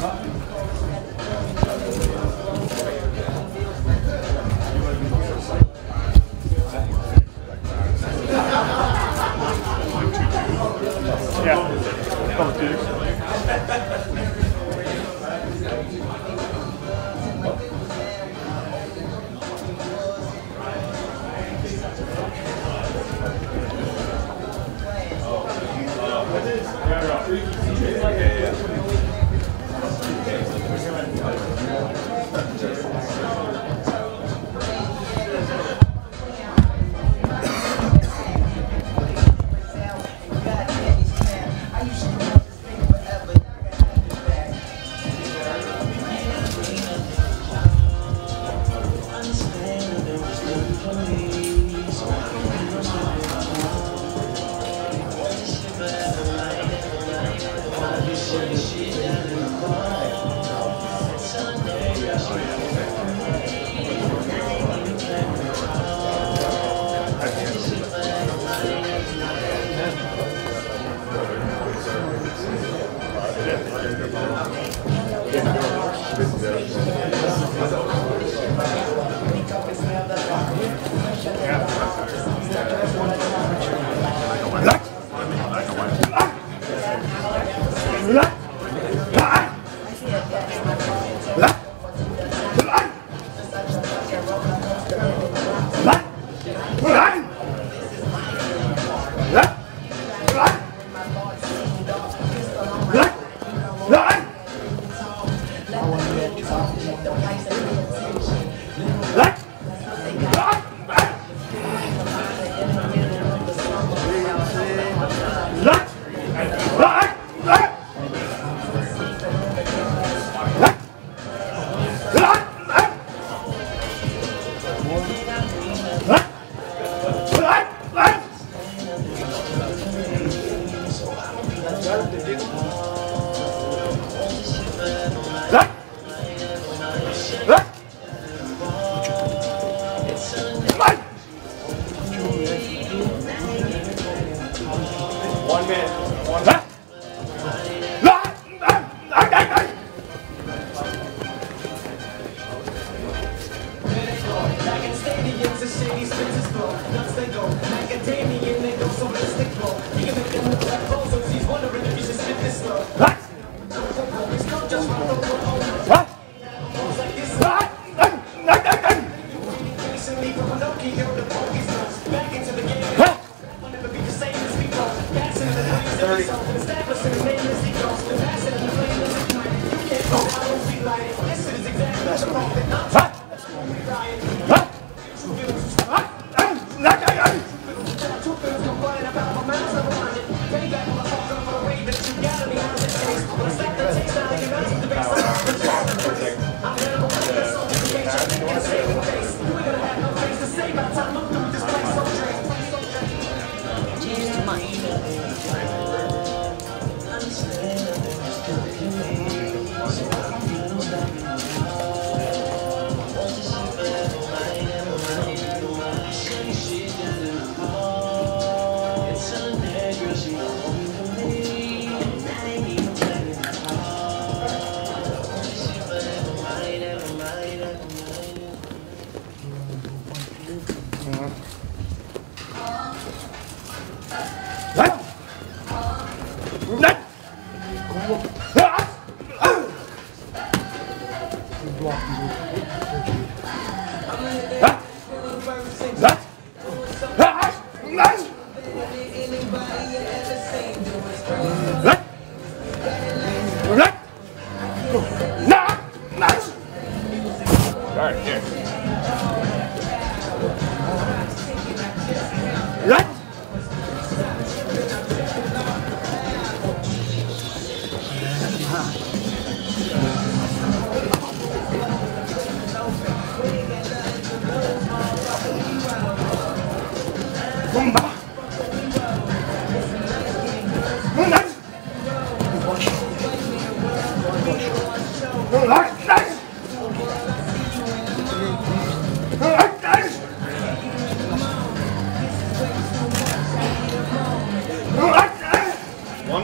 1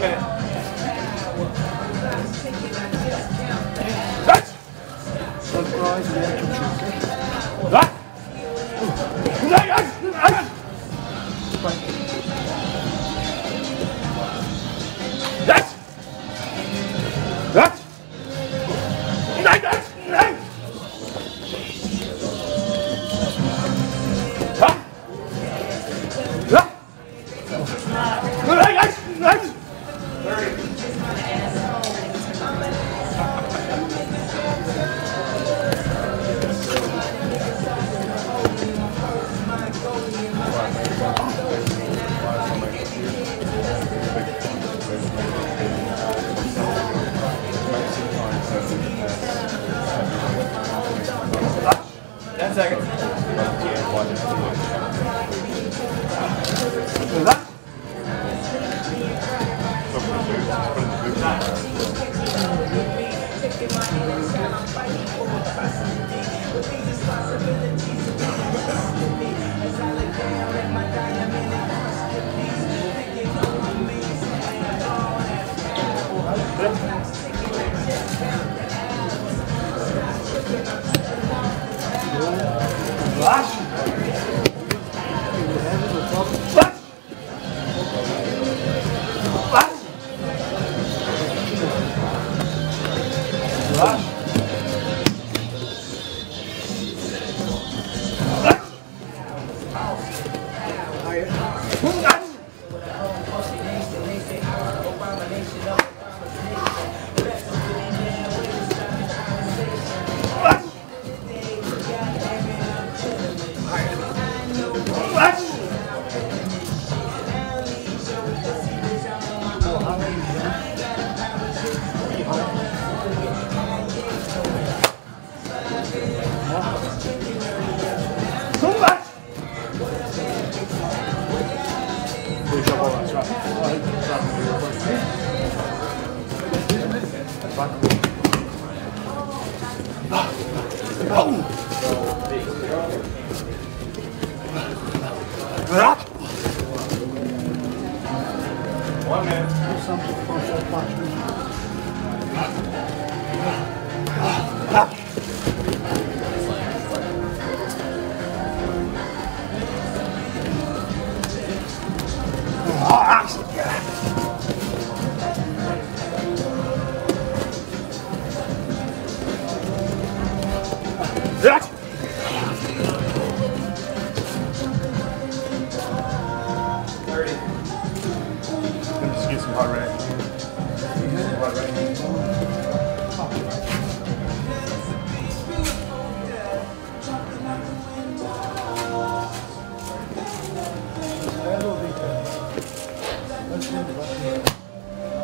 minute.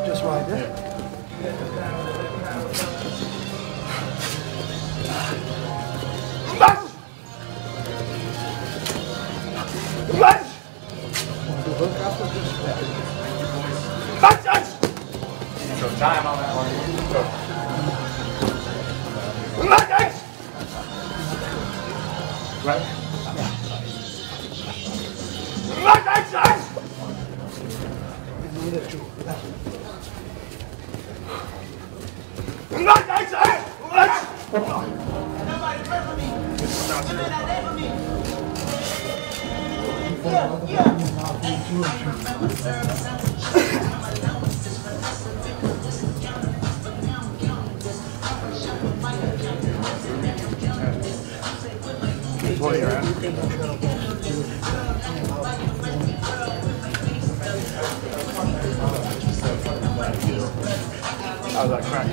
Just right there. Time on that one. Right. What you're at. How's that crack?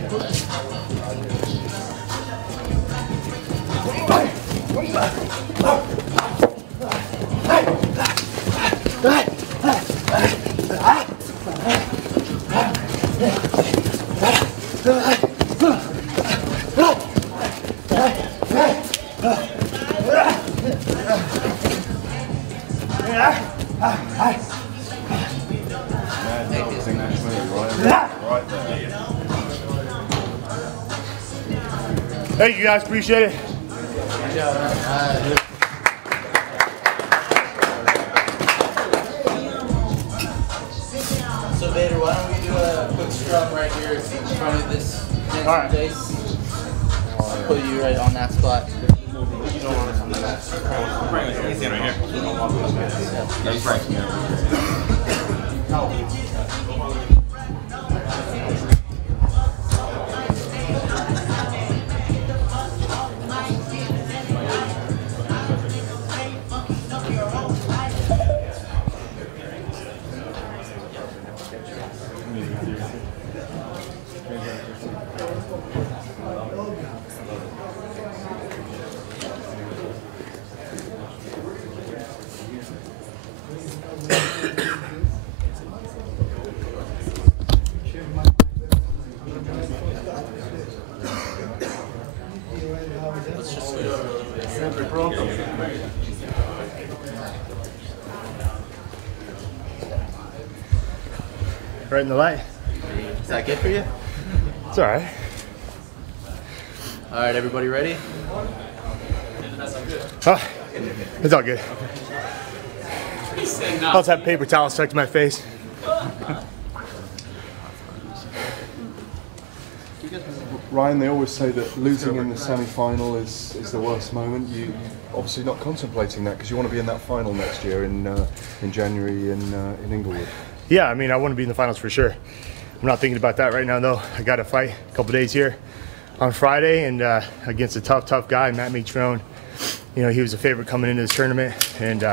Thank you guys, appreciate it. So Vader, why don't we do a quick scrub right here in front of this next face? I'll put you right on that spot. You don't want to come to that. He's in right here. He's right here. Right in the light. Is that good for you? It's all right. All right, everybody ready? Oh, it's all good. I'll just have paper towels stuck to my face. Ryan, they always say that losing in the semi-final is the worst moment. You obviously not contemplating that because you want to be in that final next year in January in Inglewood. Yeah, I mean, I want to be in the finals for sure. I'm not thinking about that right now, though. I got a fight a couple days here on Friday, and against a tough guy, Matt Mitrione. You know, he was a favorite coming into this tournament, and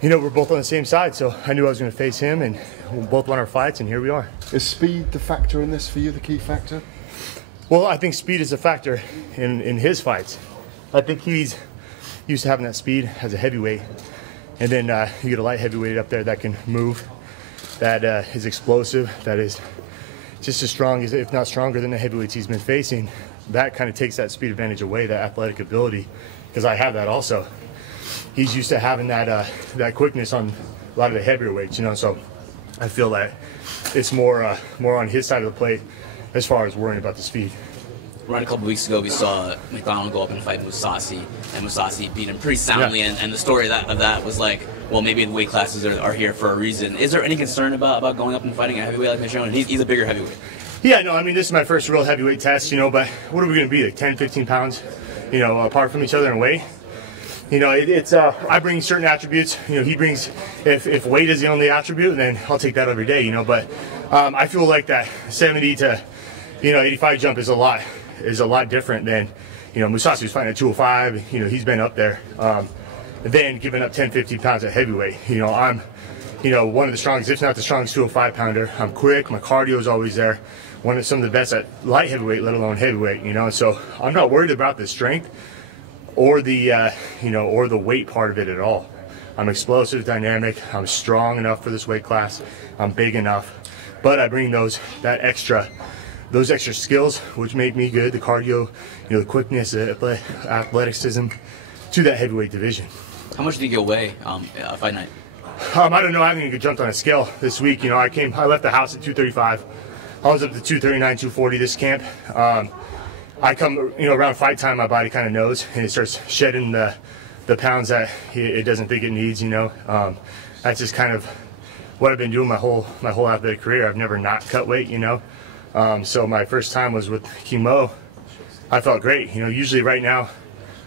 you know, we're both on the same side, so I knew I was going to face him, and we both won our fights, and here we are. Is speed the factor in this for you, the key factor? Well, I think speed is a factor in his fights. I think he's used to having that speed as a heavyweight, and then you get a light heavyweight up there that can move, that is explosive, that is just as strong as, if not stronger than the heavyweights he's been facing. That kind of takes that speed advantage away, that athletic ability, because I have that also. He's used to having that that quickness on a lot of the heavier weights, you know, so I feel that it's more on his side of the plate as far as worrying about the speed. Right, a couple weeks ago, we saw McDonald go up and fight Mousasi, and Mousasi beat him pretty soundly. Yeah. And the story of that was like, well, maybe the weight classes are here for a reason. Is there any concern about going up and fighting a heavyweight like Mitrione? He's a bigger heavyweight. Yeah, no, I mean, this is my first real heavyweight test, you know, but what are we going to be, like 10, 15 pounds, you know, apart from each other in weight? You know, I bring certain attributes, you know, he brings, if weight is the only attribute, then I'll take that every day, you know, but I feel like that 70 to, you know, 85 jump is a lot different than, you know, Mousasi was fighting at 205, you know, he's been up there, then giving up 10, 15 pounds at heavyweight. You know, I'm, you know, one of the strongest, if not the strongest 205 pounder. I'm quick, my cardio is always there, one of some of the best at light heavyweight, let alone heavyweight, you know, so I'm not worried about the strength or the, you know, or the weight part of it at all. I'm explosive, dynamic, I'm strong enough for this weight class, I'm big enough, but I bring those extra skills which make me good, the cardio, you know, the quickness, the athleticism to that heavyweight division. How much did you weigh fight night? I don't know, I haven't even jumped on a scale this week. You know, I left the house at 235. I was up to 239, 240 this camp. I come, you know, around fight time, my body kind of knows, and it starts shedding the pounds that it doesn't think it needs, you know. That's just kind of what I've been doing my whole athletic career. I've never not cut weight, you know. So my first time was with King Mo. I felt great. You know, usually right now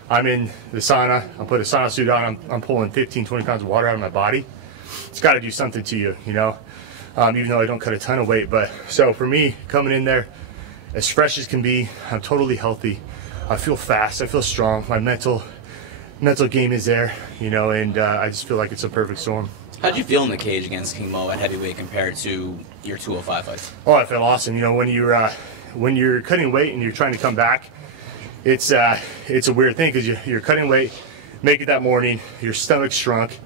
I'm in the sauna, I put a sauna suit on, I'm pulling 15, 20 pounds of water out of my body. It's got to do something to you, you know, even though I don't cut a ton of weight. But so for me, coming in there as fresh as can be, I'm totally healthy. I feel fast, I feel strong. My mental game is there, you know, and I just feel like it's a perfect storm. How did you feel in the cage against King Mo at heavyweight compared to your 205 fights? Oh, I felt awesome. You know, when you're cutting weight and you're trying to come back, it's a weird thing because you're cutting weight, make it that morning, your stomach's shrunk,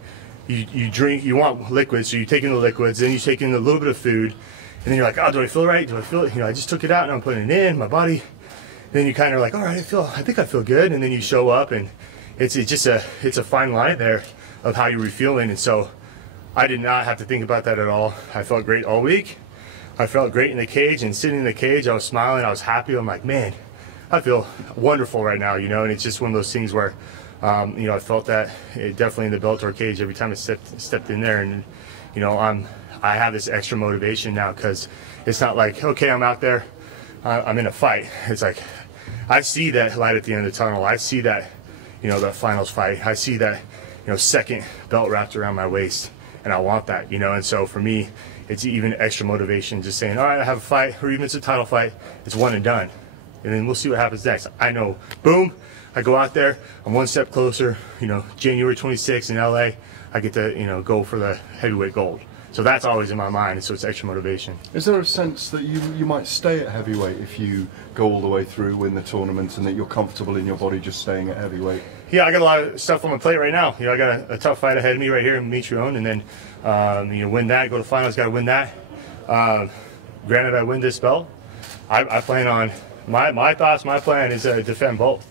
you drink, you want liquids, so you take in the liquids, then you take in a little bit of food, and then you're like, oh, do I feel right? Do I feel it? You know, I just took it out and I'm putting it in my body. And then you kind of like, all right, I think I feel good, and then you show up, and it's a fine line there of how you're feeling, and so I did not have to think about that at all. I felt great all week. I felt great in the cage, and sitting in the cage, I was smiling, I was happy. I'm like, man, I feel wonderful right now, you know, and it's just one of those things where, you know, I felt that definitely in the Bellator cage every time I stepped in there, and, you know, I have this extra motivation now because it's not like, okay, I'm out there, I'm in a fight. It's like, I see that light at the end of the tunnel. I see that, you know, the finals fight. I see that, you know, second belt wrapped around my waist. And I want that, you know, and so for me, it's even extra motivation just saying, all right, I have a fight, or even it's a title fight, it's one and done. And then we'll see what happens next. I know, boom, I go out there, I'm one step closer, you know, January 26th in LA, I get to, you know, go for the heavyweight gold. So that's always in my mind, and so it's extra motivation. Is there a sense that you might stay at heavyweight if you go all the way through, win the tournament, and that you're comfortable in your body just staying at heavyweight? Yeah, I got a lot of stuff on my plate right now. You know, I got a tough fight ahead of me right here in Mitrione, and then you know, win that, go to finals, got to win that. Granted, I win this belt. I plan on my thoughts. My plan is to defend both.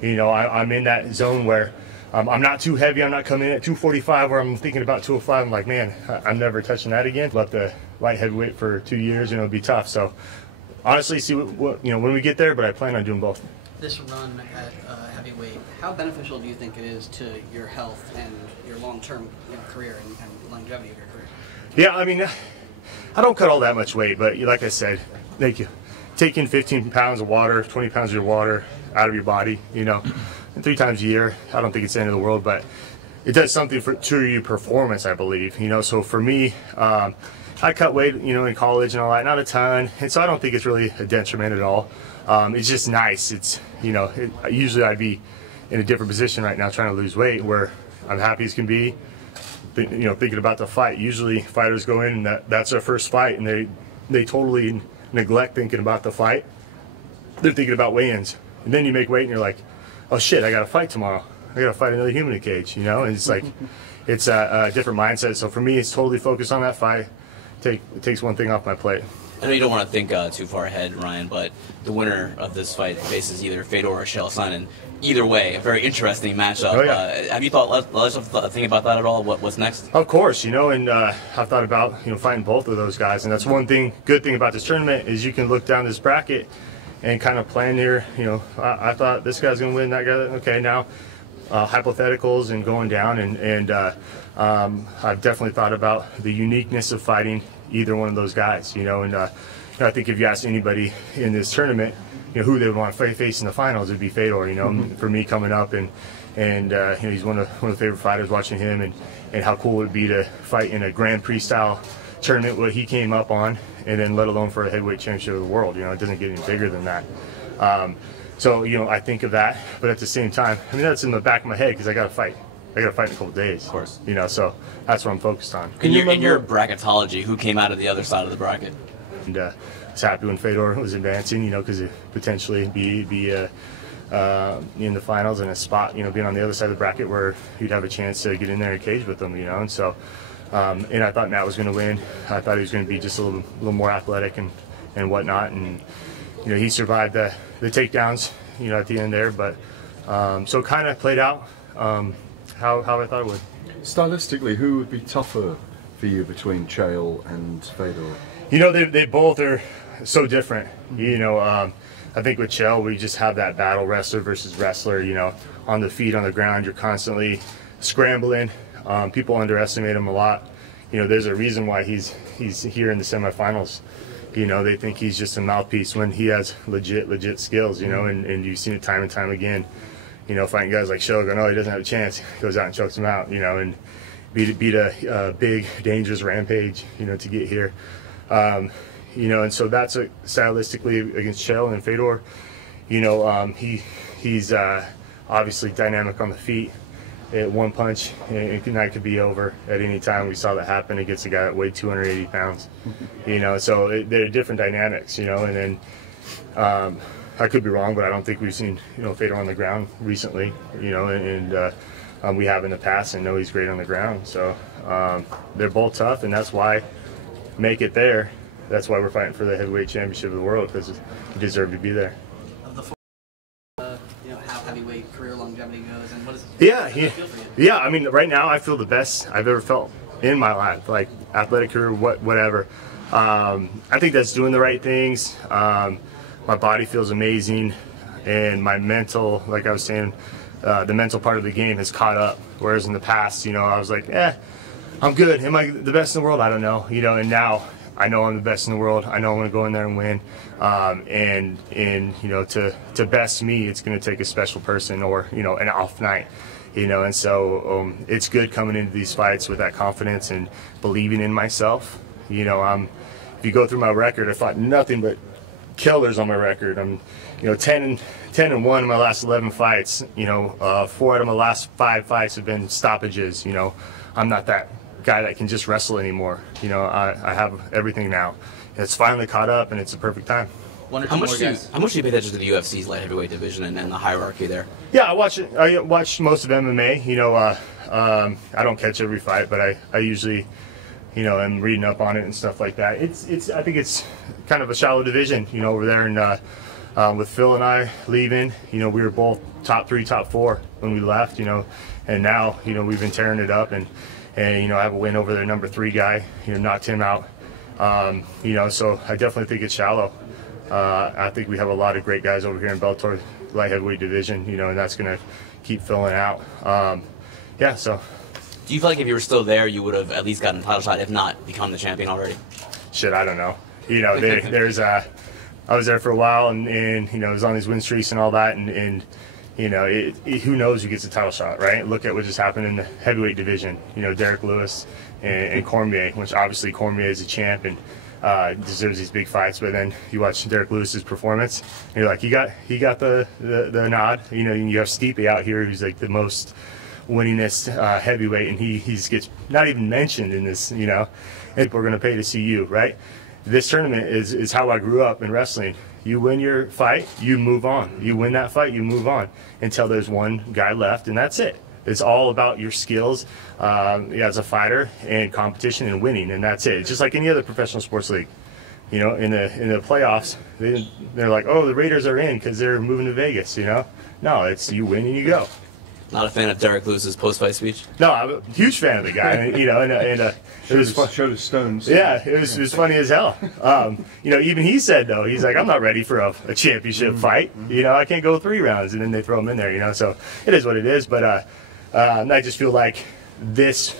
You know, I'm in that zone where I'm not too heavy. I'm not coming in at 245 where I'm thinking about 205. I'm like, man, I'm never touching that again. Left the light heavyweight for 2 years, and it'll be tough. So honestly, see what you know when we get there. But I plan on doing both. This run at heavyweight, how beneficial do you think it is to your health and your long-term career and longevity of your career? Yeah, I mean, I don't cut all that much weight, but like I said, thank you. Taking 15 pounds of water, 20 pounds of your water out of your body, you know, 3 times a year, I don't think it's the end of the world, but it does something to your performance, I believe. You know, so for me, I cut weight, you know, in college and all that, not a ton, and so I don't think it's really a detriment at all. It's just nice. It's, you know, usually I'd be in a different position right now trying to lose weight where I'm happy as can be, you know, thinking about the fight. Usually fighters go in and that's their first fight, and they totally neglect thinking about the fight. They're thinking about weigh-ins, and then you make weight and you're like, oh shit, I got to fight tomorrow. I got to fight another human in a cage, you know. And it's like it's a different mindset. So for me, it's totally focused on that fight. It takes one thing off my plate. I know you don't want to think too far ahead, Ryan, but the winner of this fight faces either Fedor or Chael Sonnen. Either way, a very interesting matchup. Oh, yeah. Have you think about that at all? What's next? Of course, you know, and I've thought about, you know, fighting both of those guys, and that's one good thing about this tournament is you can look down this bracket and kind of plan here. You know, I thought this guy's going to win, that guy. Okay, now hypotheticals and going down, and I've definitely thought about the uniqueness of fighting either one of those guys. You know, and I think if you ask anybody in this tournament, you know, who they would want to face in the finals, it'd be Fedor. You know, for me coming up, and you know, he's one of the favorite fighters. Watching him, and how cool it would be to fight in a Grand Prix style tournament what he came up on, and then let alone for a heavyweight championship of the world. You know, it doesn't get any bigger than that. So you know, I think of that, but at the same time, I mean, that's in the back of my head because I got to fight. I got to fight in a couple days. Of course. You know, so that's what I'm focused on. In your bracketology, who came out of the other side of the bracket? And I was happy when Fedor was advancing, you know, because it potentially be in the finals in a spot, you know, being on the other side of the bracket where you'd have a chance to get in there and cage with them, you know. And so, and I thought Matt was going to win. I thought he was going to be just a little more athletic and whatnot. And you know, he survived the takedowns, you know, at the end there. But so it kind of played out how I thought it would. Stylistically, who would be tougher for you between Chael and Fedor? You know, they both are so different. You know, I think with Chael, we just have that battle, wrestler versus wrestler. You know, on the feet, on the ground, you're constantly scrambling. People underestimate him a lot. You know, there's a reason why he's here in the semifinals. You know, they think he's just a mouthpiece when he has legit skills. You know, and you've seen it time and time again. You know, fighting guys like Chael, going, oh, he doesn't have a chance. He goes out and chokes him out. You know, and beat a big, dangerous rampage. You know, to get here. You know, and so that's stylistically against Chael and Fedor. You know, he's obviously dynamic on the feet. At one punch, and night could be over at any time. We saw that happen against a guy that weighed 280 pounds. You know, so they're different dynamics. You know, and then I could be wrong, but I don't think we've seen, you know, Fedor on the ground recently. You know, and we have in the past, and know he's great on the ground. So they're both tough, and that's why make it there. That's why we're fighting for the heavyweight championship of the world, because you deserve to be there. Of the you know, how heavyweight career longevity goes, and what does it feel for you? Yeah. I mean, right now I feel the best I've ever felt in my life, like athletic career, whatever. I think that's doing the right things. My body feels amazing, and my mental, like I was saying, the mental part of the game has caught up. Whereas in the past, you know, I was like, I'm good. Am I the best in the world? I don't know. You know, and now I know I'm the best in the world. I know I'm going to go in there and win. And you know, to best me, it's going to take a special person or, you know, an off night. You know, and so it's good coming into these fights with that confidence and believing in myself. You know, if you go through my record, I fought nothing but killers on my record. I'm, you know, 10-1 in my last 11 fights. You know, 4 out of my last 5 fights have been stoppages. You know, I'm not that guy that can just wrestle anymore. You know, I have everything now. It's finally caught up, and it's a perfect time. How much do you pay attention to the UFC's light heavyweight division and the hierarchy there? Yeah, I watch most of MMA. You know, I don't catch every fight, but I usually, you know, am reading up on it and stuff like that. I think it's kind of a shallow division, you know, over there, and with Phil and I leaving, you know, we were both top 3, top 4 when we left, you know, and now, you know, we've been tearing it up, and you know, I have a win over the number 3 guy, you know, knocked him out. You know, so I definitely think it's shallow. I think we have a lot of great guys over here in Bellator light heavyweight division, you know, and that's going to keep filling out. Yeah, so. Do you feel like if you were still there, you would have at least gotten a title shot, if not become the champion already? Shit, I don't know. You know, I was there for a while, and you know, I was on these win streaks and all that, and you know, who knows who gets a title shot, right? Look at what just happened in the heavyweight division. You know, Derek Lewis and Cormier, which obviously Cormier is a champ and deserves these big fights. But then you watch Derek Lewis's performance, and you're like, he got the nod. You know, you have Stipe out here, who's like the most winningest heavyweight, and he gets not even mentioned in this. You know, and we're gonna pay to see you, right? This tournament is how I grew up in wrestling. You win your fight, you move on. You win that fight, you move on until there's one guy left, and that's it. It's all about your skills as a fighter and competition and winning, and that's it. It's just like any other professional sports league. You know, in the playoffs, they're like, oh, the Raiders are in because they're moving to Vegas. You know, no, it's you win and you go. Not a fan of Derek Lewis's post-fight speech? No, I'm a huge fan of the guy. And, you know, and it was fun. Showed his stones. Yeah, it was funny as hell. You know, even he said, though, he's like, I'm not ready for a championship fight. You know, I can't go 3 rounds, and then they throw him in there. You know, so it is what it is. But I just feel like this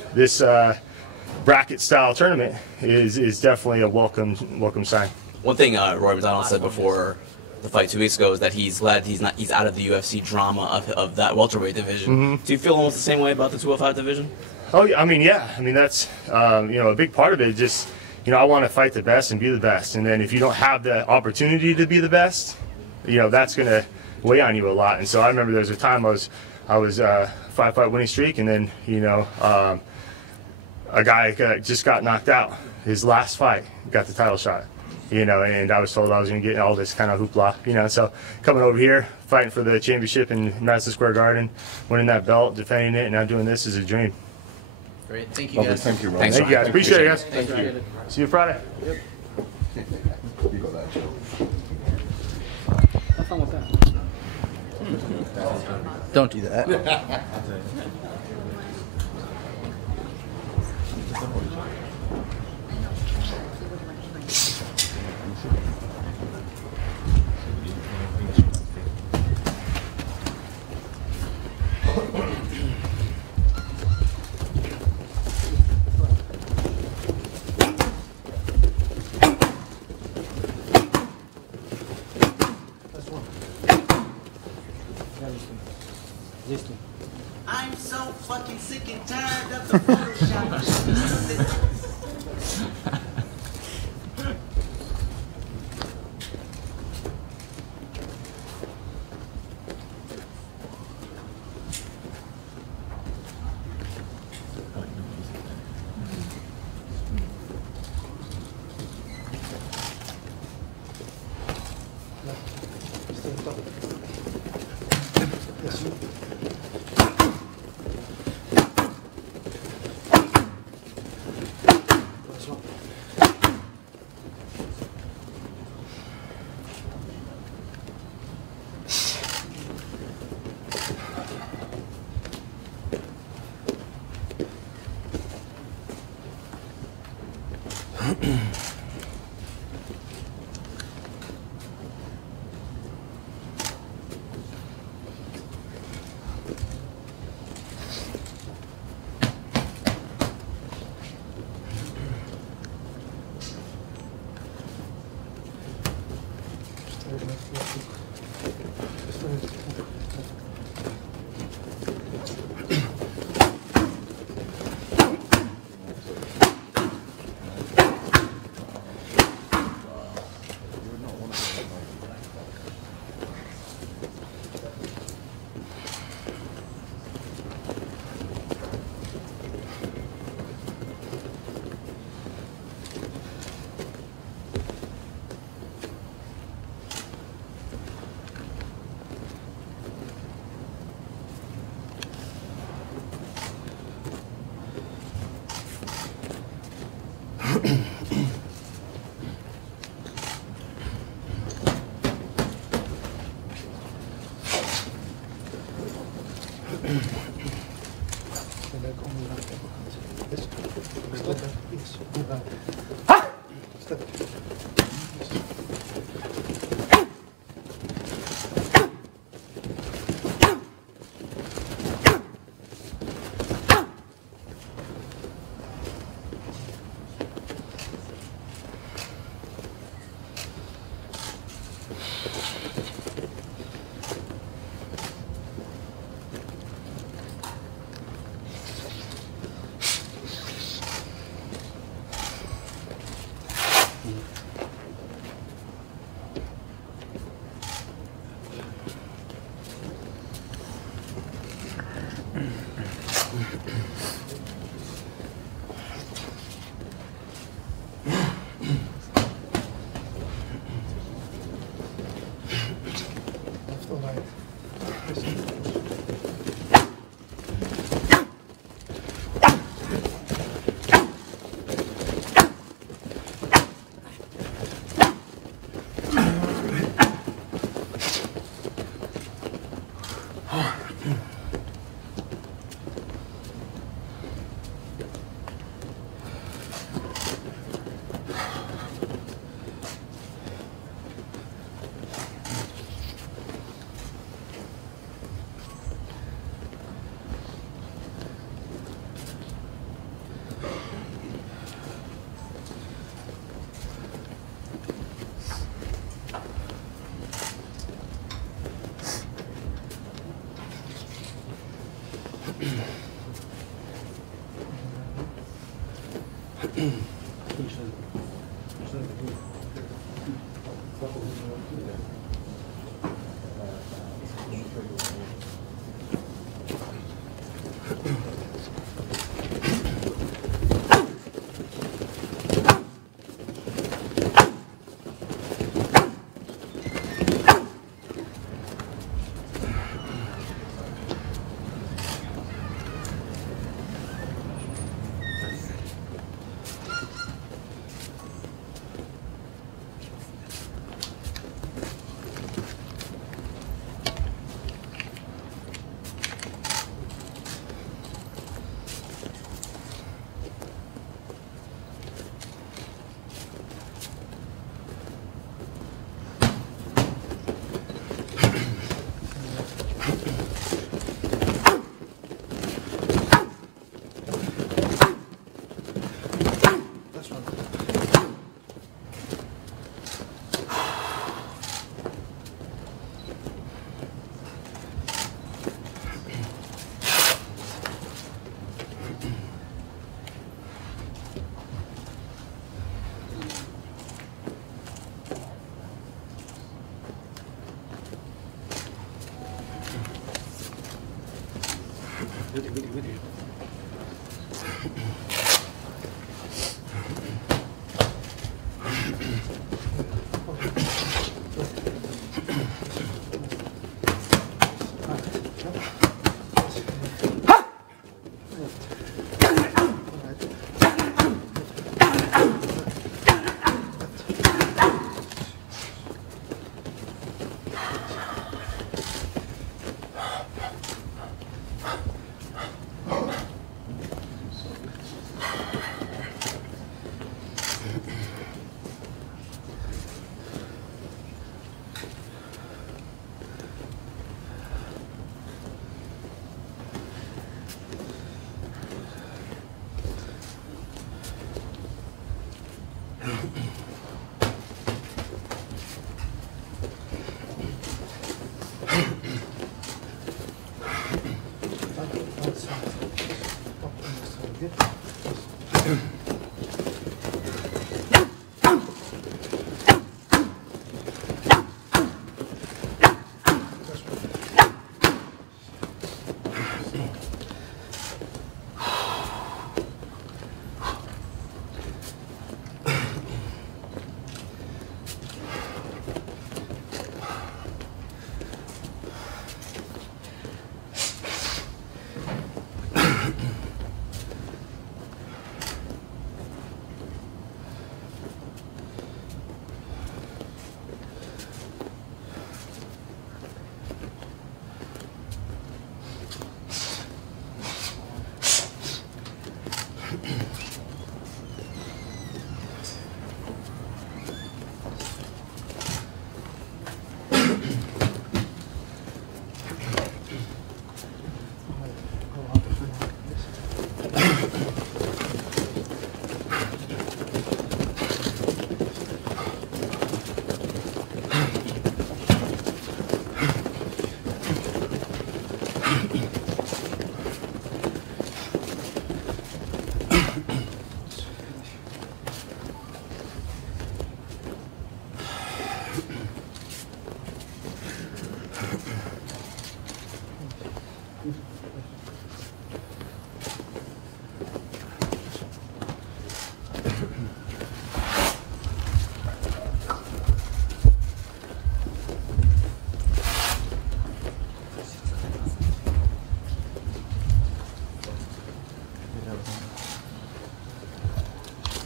bracket style tournament is definitely a welcome sign. One thing Roy McDonald said before the fight 2 weeks ago is that he's glad he's out of the UFC drama of that welterweight division. Do you feel almost the same way about the 205 division? Oh, yeah, I mean, yeah. I mean, that's you know, a big part of it. Just, you know, I want to fight the best and be the best. And then if you don't have the opportunity to be the best, you know, that's going to weigh on you a lot. And so I remember there was a time I was 5-fight winning streak, and then, you know, a guy just got knocked out. His last fight got the title shot. You know, and I was told I was going to get all this kind of hoopla, you know, so coming over here, fighting for the championship in Madison Square Garden, winning that belt, defending it, and now doing this is a dream. Great. Thank you, guys. Thank you, Ron. Thanks, Thank you, guys. Appreciate it, guys. Thank you. See you Friday. You got that, Joe. Have fun with that. Don't do that. I'm so fucking sick and tired of the Photoshop.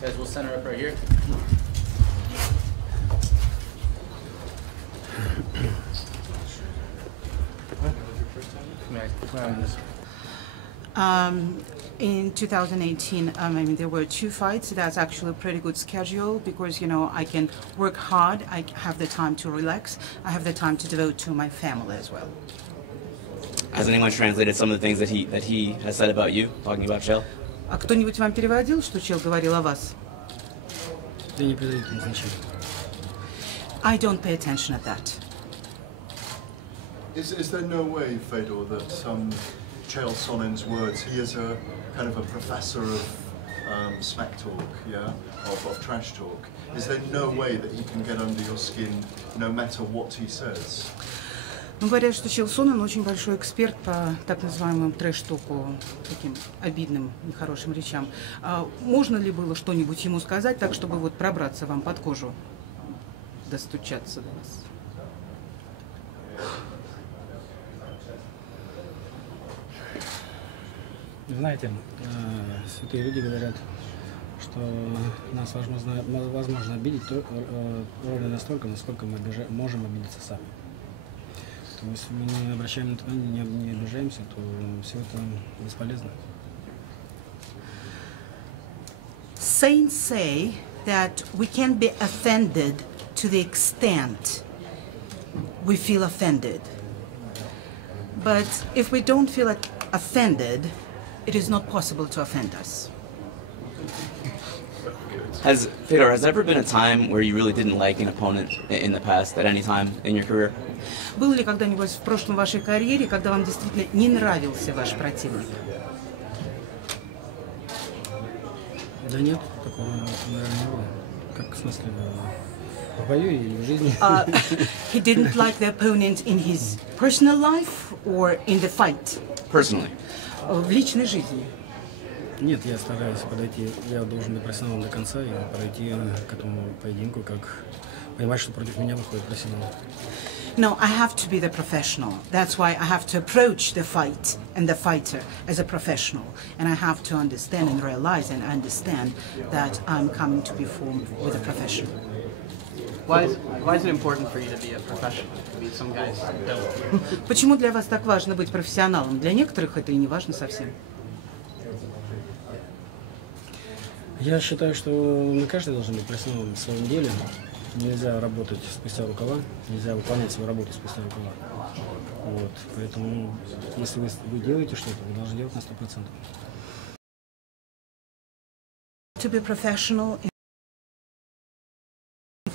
Guys, we'll center up right here. In 2018, I mean, there were 2 fights. That's actually a pretty good schedule because, you know, I can work hard, I have the time to relax, I have the time to devote to my family as well. Has anyone translated some of the things that he has said about you, talking about Chael? А кто-нибудь вам переводил, что Чел говорил о вас? Да не придает значения. I don't pay attention at that. Is there no way, Fedor, that Chael Sonnen's words, he is a kind of a professor of smack talk, yeah, of trash talk. Is there no way that he can get under your skin no matter what he says? Ну, говорят, что Chael Sonnen очень большой эксперт по так называемому трэш-току, таким обидным, нехорошим речам. Можно ли было что-нибудь ему сказать так, чтобы вот пробраться вам под кожу, достучаться до вас? Знаете, святые люди говорят, что нас возможно обидеть ровно настолько, насколько мы можем обидеться сами. То есть мы не обращаем на это, не обижаемся, то все это бесполезно. Saints say that we can't be offended to the extent we feel offended. But if we don't feel offended, it is not possible to offend us. Fedor, has there ever been a time where you really didn't like an opponent in the past, at any time in your career? Было ли когда-нибудь в прошлом вашей карьере, когда вам действительно не нравился ваш противник? Да нет, такого, наверное, не было. Как в смысле, в бою или в жизни? He didn't like the opponent in his personal life or in the fight? Personally. В личной жизни. Нет, я стараюсь подойти, я должен быть профессионалом до конца и подойти к этому поединку, как понимать, что против меня выходит профессионал. No, I have to be the professional. That's why I have to approach the fight and the fighter as a professional. And I have to understand and realize and understand that I'm coming to perform with a professional. Why is it important for you to be a professional? I mean, some guys don't. Почему для вас так важно быть профессионалом? Для некоторых это и не важно совсем. Я считаю, что мы каждый должен быть профессионалом в своем деле. Нельзя работать спустя рукава, нельзя выполнять свою работу спустя рукава. Вот, поэтому, если вы делаете что-то, вы должны делать на 100%. To be professional in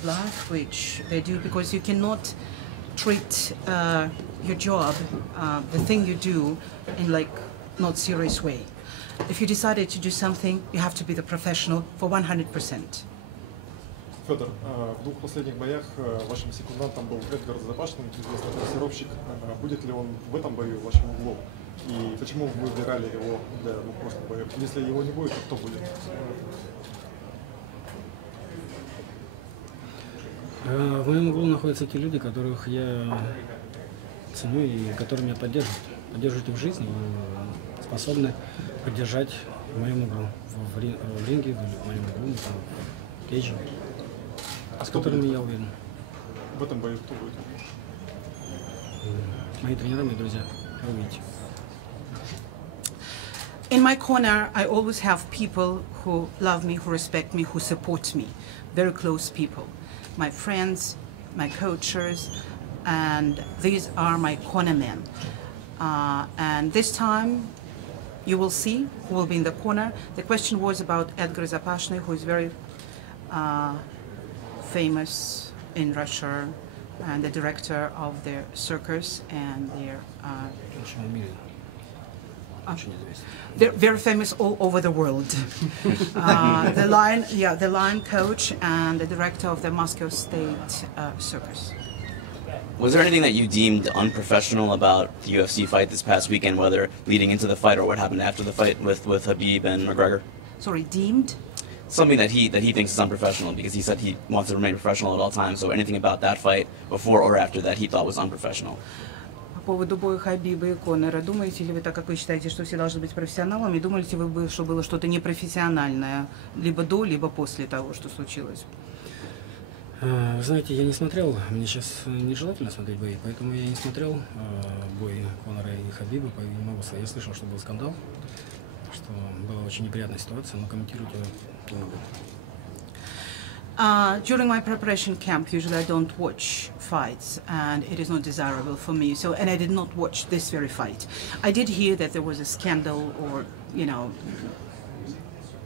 life, which they do, because you cannot treat your job, the thing you do, in like not serious way. If you decided to do something, you have to be the professional for 100%. Федор, в 2 последних боях вашим секундантом был Эдгар Запашный, известный дрессировщик. Будет ли он в этом бою вашим углом? И почему вы выбирали его для 2 прошлых боев? Если его не будет, то кто будет? В моем углу находятся те люди, которых я ценю и которые меня поддерживают. Поддерживают и в жизни, и способны поддержать в моем углу, в ринге, в моем углу, в кейдже. С которыми я уверен. В этом бою кто будет? Мои тренеры, мои друзья. Вы увидите. In my corner, I always have people who love me, who respect me, who support me. Very close people. My friends, my coaches, and these are my corner men. And this time, you will see who will be in the corner. The question was about Edgar Zapashny, who is very famous in Russia and the director of the circus and their they're very famous all over the world. The lion coach and the director of the Moscow State Circus. Was there anything that you deemed unprofessional about the UFC fight this past weekend, whether leading into the fight or what happened after the fight with Khabib and McGregor? Sorry, deemed? Something that he thinks is unprofessional, because he said he wants to remain professional at all times. So anything about that fight, before or after that, he thought was unprofessional. поводу боя Хабиба и Конора. Думаете ли вы, так как вы считаете, что все должны быть профессионалами, думаете ли вы, что было что-то непрофессиональное, либо до, либо после того, что случилось? Знаете, я не смотрел, мне сейчас нежелательно смотреть бои, поэтому я не смотрел бой Конора и Хабиба, не могу сказать. Я слышал, что был скандал, что была очень неприятная ситуация, но комментировать я не могу. During my preparation camp, usually I don't watch fights, and it is not desirable for me. So, and I did not watch this very fight. I did hear that there was a scandal, or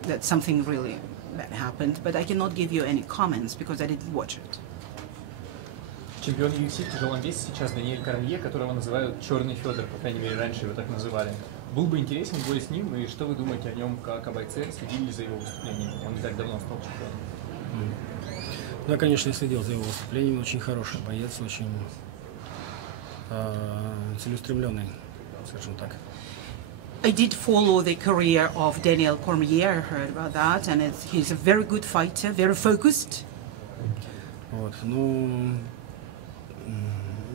that something really bad happened, but I cannot give you any comments because I didn't watch it. Чемпион UFC в тяжелом весе сейчас Даниэль Кормье, которого называют «Черный Федор», по крайней мере, раньше его так называли. Был бы интересен бой с ним, и что вы думаете о нем как о бойце? Следили за его выступлением? Он не так давно стал чемпионом. Да, конечно, я следил за его выступлением. Очень хороший боец, очень целеустремленный, скажем так. I did follow the career of Daniel Cormier. I heard about that, and he's a very good fighter, very focused. Вот, ну,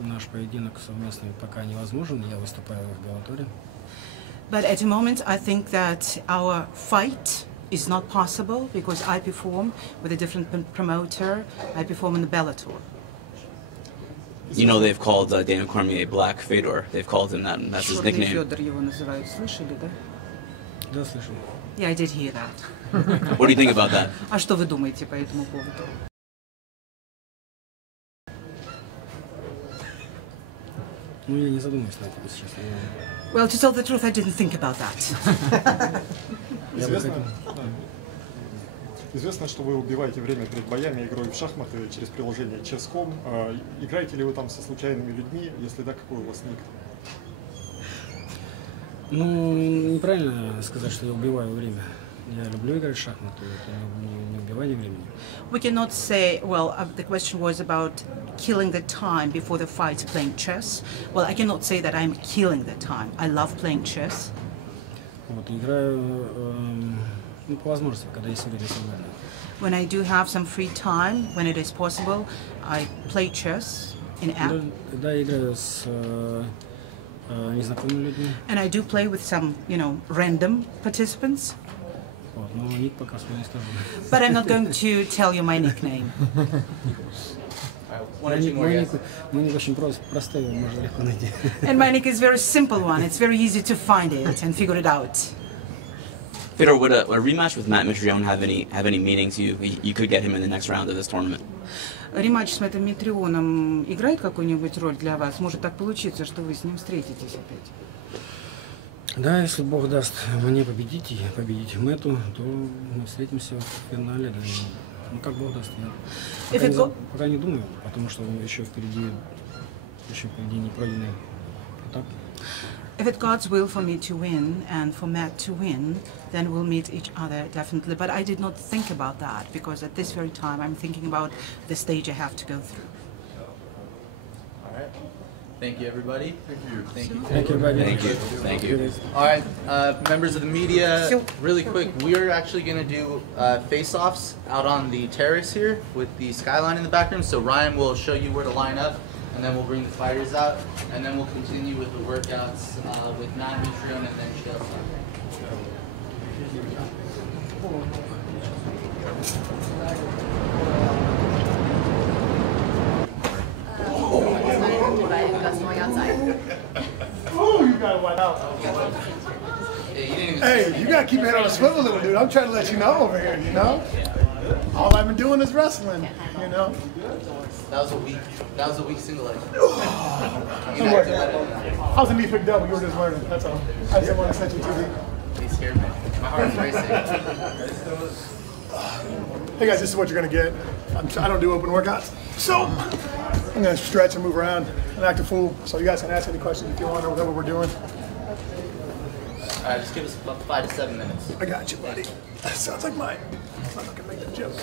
наш поединок совместный пока невозможен. Я выступаю в Bellator. But at the moment, I think that our fight is not possible because I perform with a different promoter. I perform in the Bellator. You know they've called Daniel Cormier Black Fedor. They've called him that, and that's his nickname. Федор его называют. Слышали, да? Да, слышал. Yeah, I did hear that. What do you think about that? А что вы думаете по этому поводу? Ну, я не задумываюсь на этом сейчас. Well, to tell the truth, I didn't think about that. Известно, что вы убиваете время перед боями игрой в шахматы через приложение Chess.com. Играете ли вы там со случайными людьми? Если да, какой у вас ник? Ну, неправильно сказать, что я убиваю время. Я люблю играть в шахматы, это не убивание времени. We cannot say, well, the question was about killing the time before the fight playing chess. Well, I cannot say that I'm killing the time. I love playing chess. Вот, играю по возможности, когда есть время свободное. When I do have some free time, when it is possible, I play chess in app. Когда я играю с незнакомыми людьми. And I do play with some, random participants. Вот, но ник пока свой не скажу. But I'm not going to tell you my nickname. Мой ник очень простой, его можно легко найти. And my nick is a very simple one. It's very easy to find it and figure it out. Fedor, would a rematch with Matt Mitrione have any meaning to you? You could get him in the next round of this tournament. Рематч с Мэттом Митрионом играет какую-нибудь роль для вас? Может так получиться, что вы с ним встретитесь опять? Да, если Бог даст мне победить и победить Мэтту, то мы встретимся в финале. Да, ну как Бог даст, я пока не думаю, потому что еще впереди не пройденный этап. If it's God's will for me to win and for Matt to win, then we'll meet each other definitely. But I did not think about that because at this very time I'm thinking about the stage I have to go through. All right. Thank you, everybody. Thank you. Thank you, everybody. Thank you. Thank you. All right, members of the media, really quick, we're actually going to do face-offs out on the terrace here with the skyline in the background. So Ryan will show you where to line up, and then we'll bring the fighters out, and then we'll continue with the workouts with Matt Mitrione and then Chael Sonnen. Oh, you gotta watch out. Hey, you gotta keep your head on a swivel, little dude. I'm trying to let you know over here, All I've been doing is wrestling, That was a weak single leg. I was a knee pick double, you were just learning, that's all. I just didn't want to set you too deep. He scared me. My heart's racing. Hey guys, this is what you're gonna get. I don't do open workouts, so I'm gonna stretch and move around and act a fool. So you guys can ask any questions if you want or whatever we're doing. All right, just give us about 5 to 7 minutes. I got you, buddy. That sounds like mine. I'm not gonna make that joke.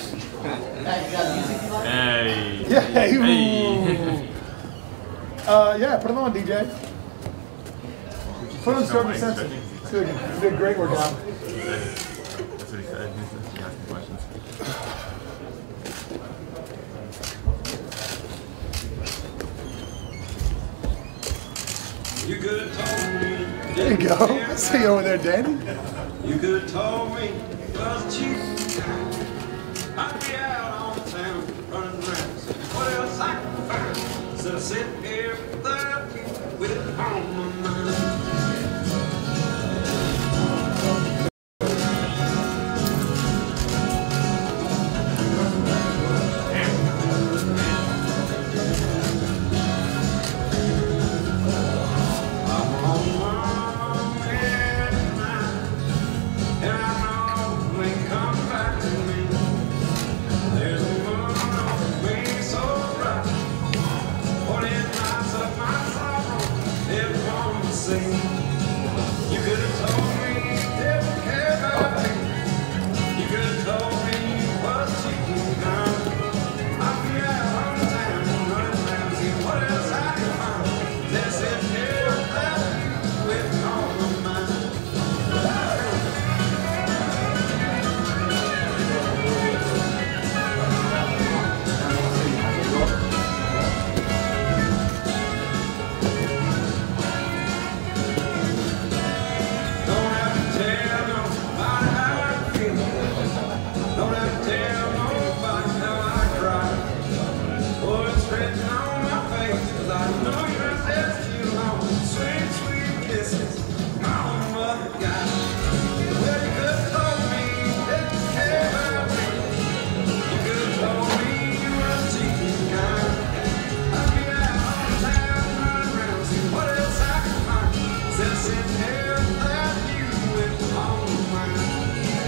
Hey, you got music you like? Hey. Yeah, hey. Yeah, put them on, DJ. Put on Start the Sensor. You did a great workout. That's what he said. He's asking questions. There you go. I see you over there, Danny. You could have told me it was cheap. I'd be out on town running around. What else I can find? So I sit here without you with it on my mind.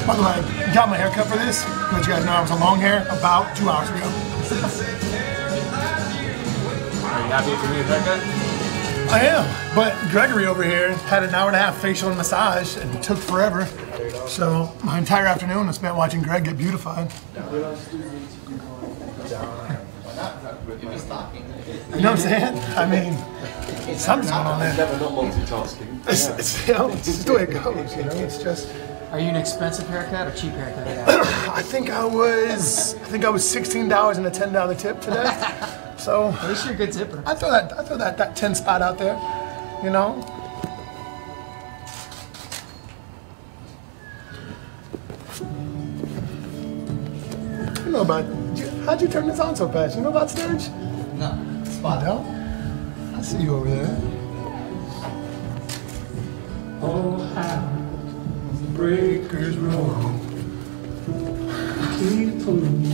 By the way, I got my haircut for this. To let you guys know I was a long hair about 2 hours ago. Are you happy with your new haircut? I am, but Gregory over here had an hour-and-a-half facial massage and it took forever. So my entire afternoon I spent watching Greg get beautified. You know what I'm saying? I mean, something's going on there. Never not multitasking. It's, you know, it's just the way it goes, you know? It's just... Are you an expensive haircut or cheap haircut? I think I was $16 and a $10 tip today. So at least you're a good tipper. I throw that 10 spot out there, you know. You know about, how'd you turn this on so fast? You know about Sturge? No, spot. No? I see you over there. Oh, how breakers roll. Keep pulling,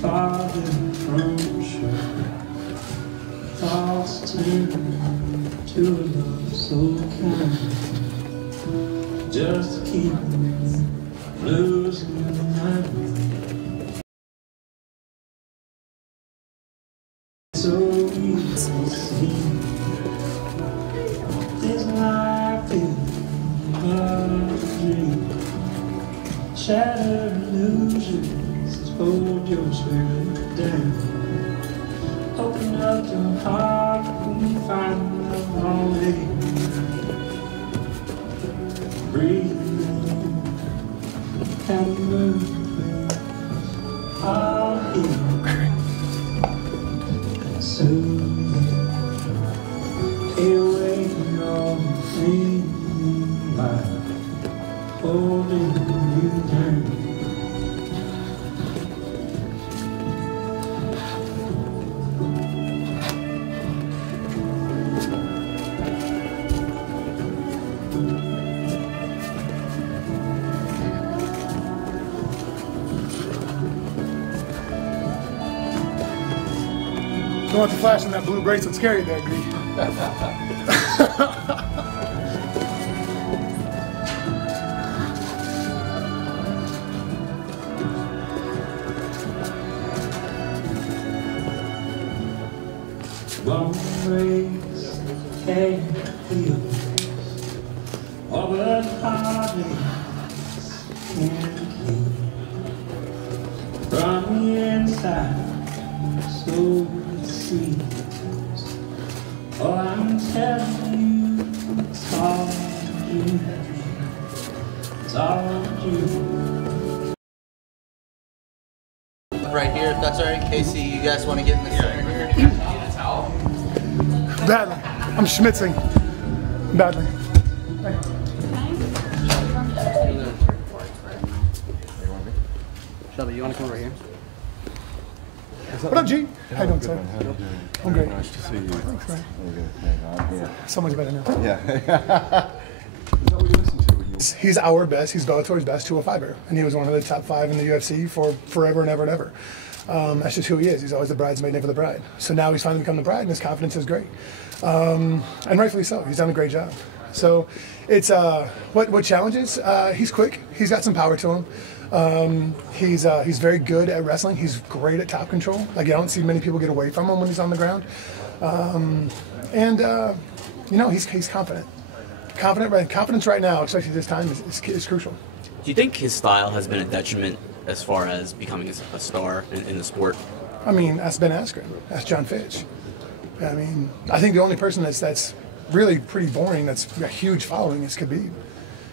falling from shore. Thoughts turn to a love so kind. Just keep losing my mind. So easy to see. This life is a dream. Shattered illusions hold your spirit down. Open up your heart and find the wrong way. Breathe and move. I'll heal. Soon, away all the feeling like holding you down. Don't want the flash on that blue bracelet scare you there, Greek. Long race can't feel all the heartaches can't keep from the inside, so it seems. Oh, I'm telling you, it's all you, it's all you. Right here, if that's all right, Casey, you guys want to get in the center here? Badly. I'm schmitzing badly. Shelby, you want to come over here? What up, G? How you doing, sir? I'm great. Nice to see you. Thanks, man. Yeah. So much better now. Yeah. Is that what you listen to? He's our best. He's Bellator's best 205er, and he was one of the top 5 in the UFC for forever and ever and ever. That's just who he is. He's always the bridesmaid, never the bride. So now he's finally become the bride, and his confidence is great, and rightfully so. He's done a great job. So it's what challenges? He's quick. He's got some power to him. He's very good at wrestling. He's great at top control. Like, I don't see many people get away from him when he's on the ground. He's confident. Confidence right now, especially this time, is crucial. Do you think his style has been a detriment as far as becoming a star in the sport? I mean, ask Ben Askren, ask John Fitch. I mean, I think the only person that's really pretty boring, that's got a huge following, is Khabib,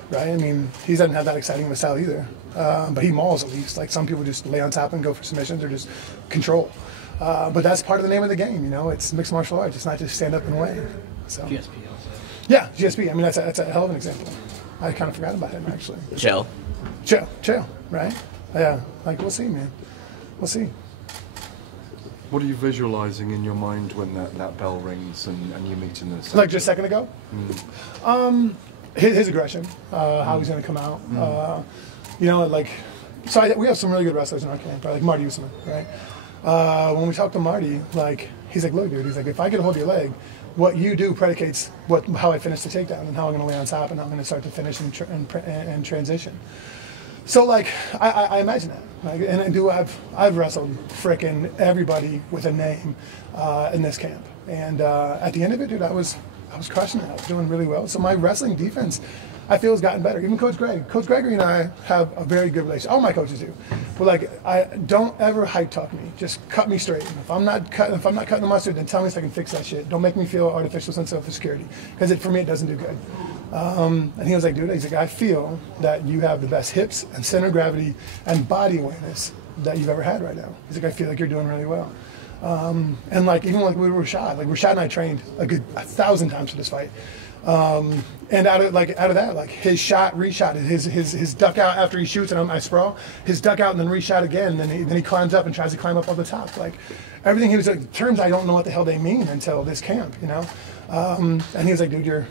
right? I mean, he doesn't have that exciting of a style either, but he mauls at least. Like, some people just lay on top and go for submissions or just control. But that's part of the name of the game, you know? It's mixed martial arts. It's not just stand up and win. So. GSP also. Yeah, GSP. I mean, that's a hell of an example. I kind of forgot about him, actually. Chael, right? Yeah, like, we'll see, man. We'll see. What are you visualizing in your mind when that bell rings and you meet in the center? Like just a second ago? His aggression, how he's going to come out. We have some really good wrestlers in our camp, right? Like Marty Usman, right? When we talk to Marty, like, he's like, look, dude, he's like, if I get a hold of your leg, what you do predicates how I finish the takedown and how I'm going to lay on top and how I'm going to start to finish and transition. So, like, I imagine that. Like, I've wrestled frickin' everybody with a name in this camp. And at the end of it, dude, I was crushing it. I was doing really well. So my wrestling defense, I feel, has gotten better. Even Coach Gregory and I have a very good relationship. All my coaches do. But, like, I don't ever hype talk me. Just cut me straight. And if I'm not cutting the mustard, then tell me so I can fix that shit. Don't make me feel artificial sense of security, because for me it doesn't do good. And he was like, dude, he's like, I feel that you have the best hips and center of gravity and body awareness that you've ever had right now. He's like, I feel like you're doing really well. And like, even like with Rashad, and I trained a good 1,000 times for this fight. And out of that, like, his shot, reshot, his duck out after he shoots and I sprawl, his duck out and then reshot again, and then he climbs up and tries to climb up on the top. Like, everything he was like, terms I don't know what the hell they mean until this camp, you know? And he was like, dude, you're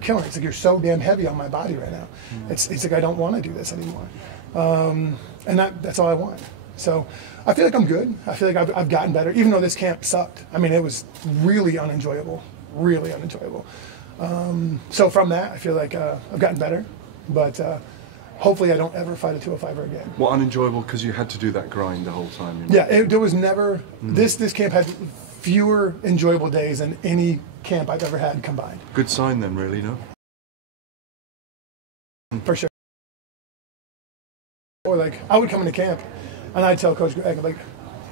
killing it. It's like, you're so damn heavy on my body right now. It's like, I don't want to do this anymore. And that's all I want. So I feel like I'm good. I feel like I've gotten better, even though this camp sucked. I mean, it was really unenjoyable, really unenjoyable. So from that, I feel like I've gotten better, but hopefully I don't ever fight a 205er again. Well, unenjoyable because you had to do that grind the whole time. You know? Yeah, there was never, this camp had fewer enjoyable days than any camp I've ever had combined. Good sign then, really, no? For sure. Or like, I would come into camp and I'd tell Coach Greg, like,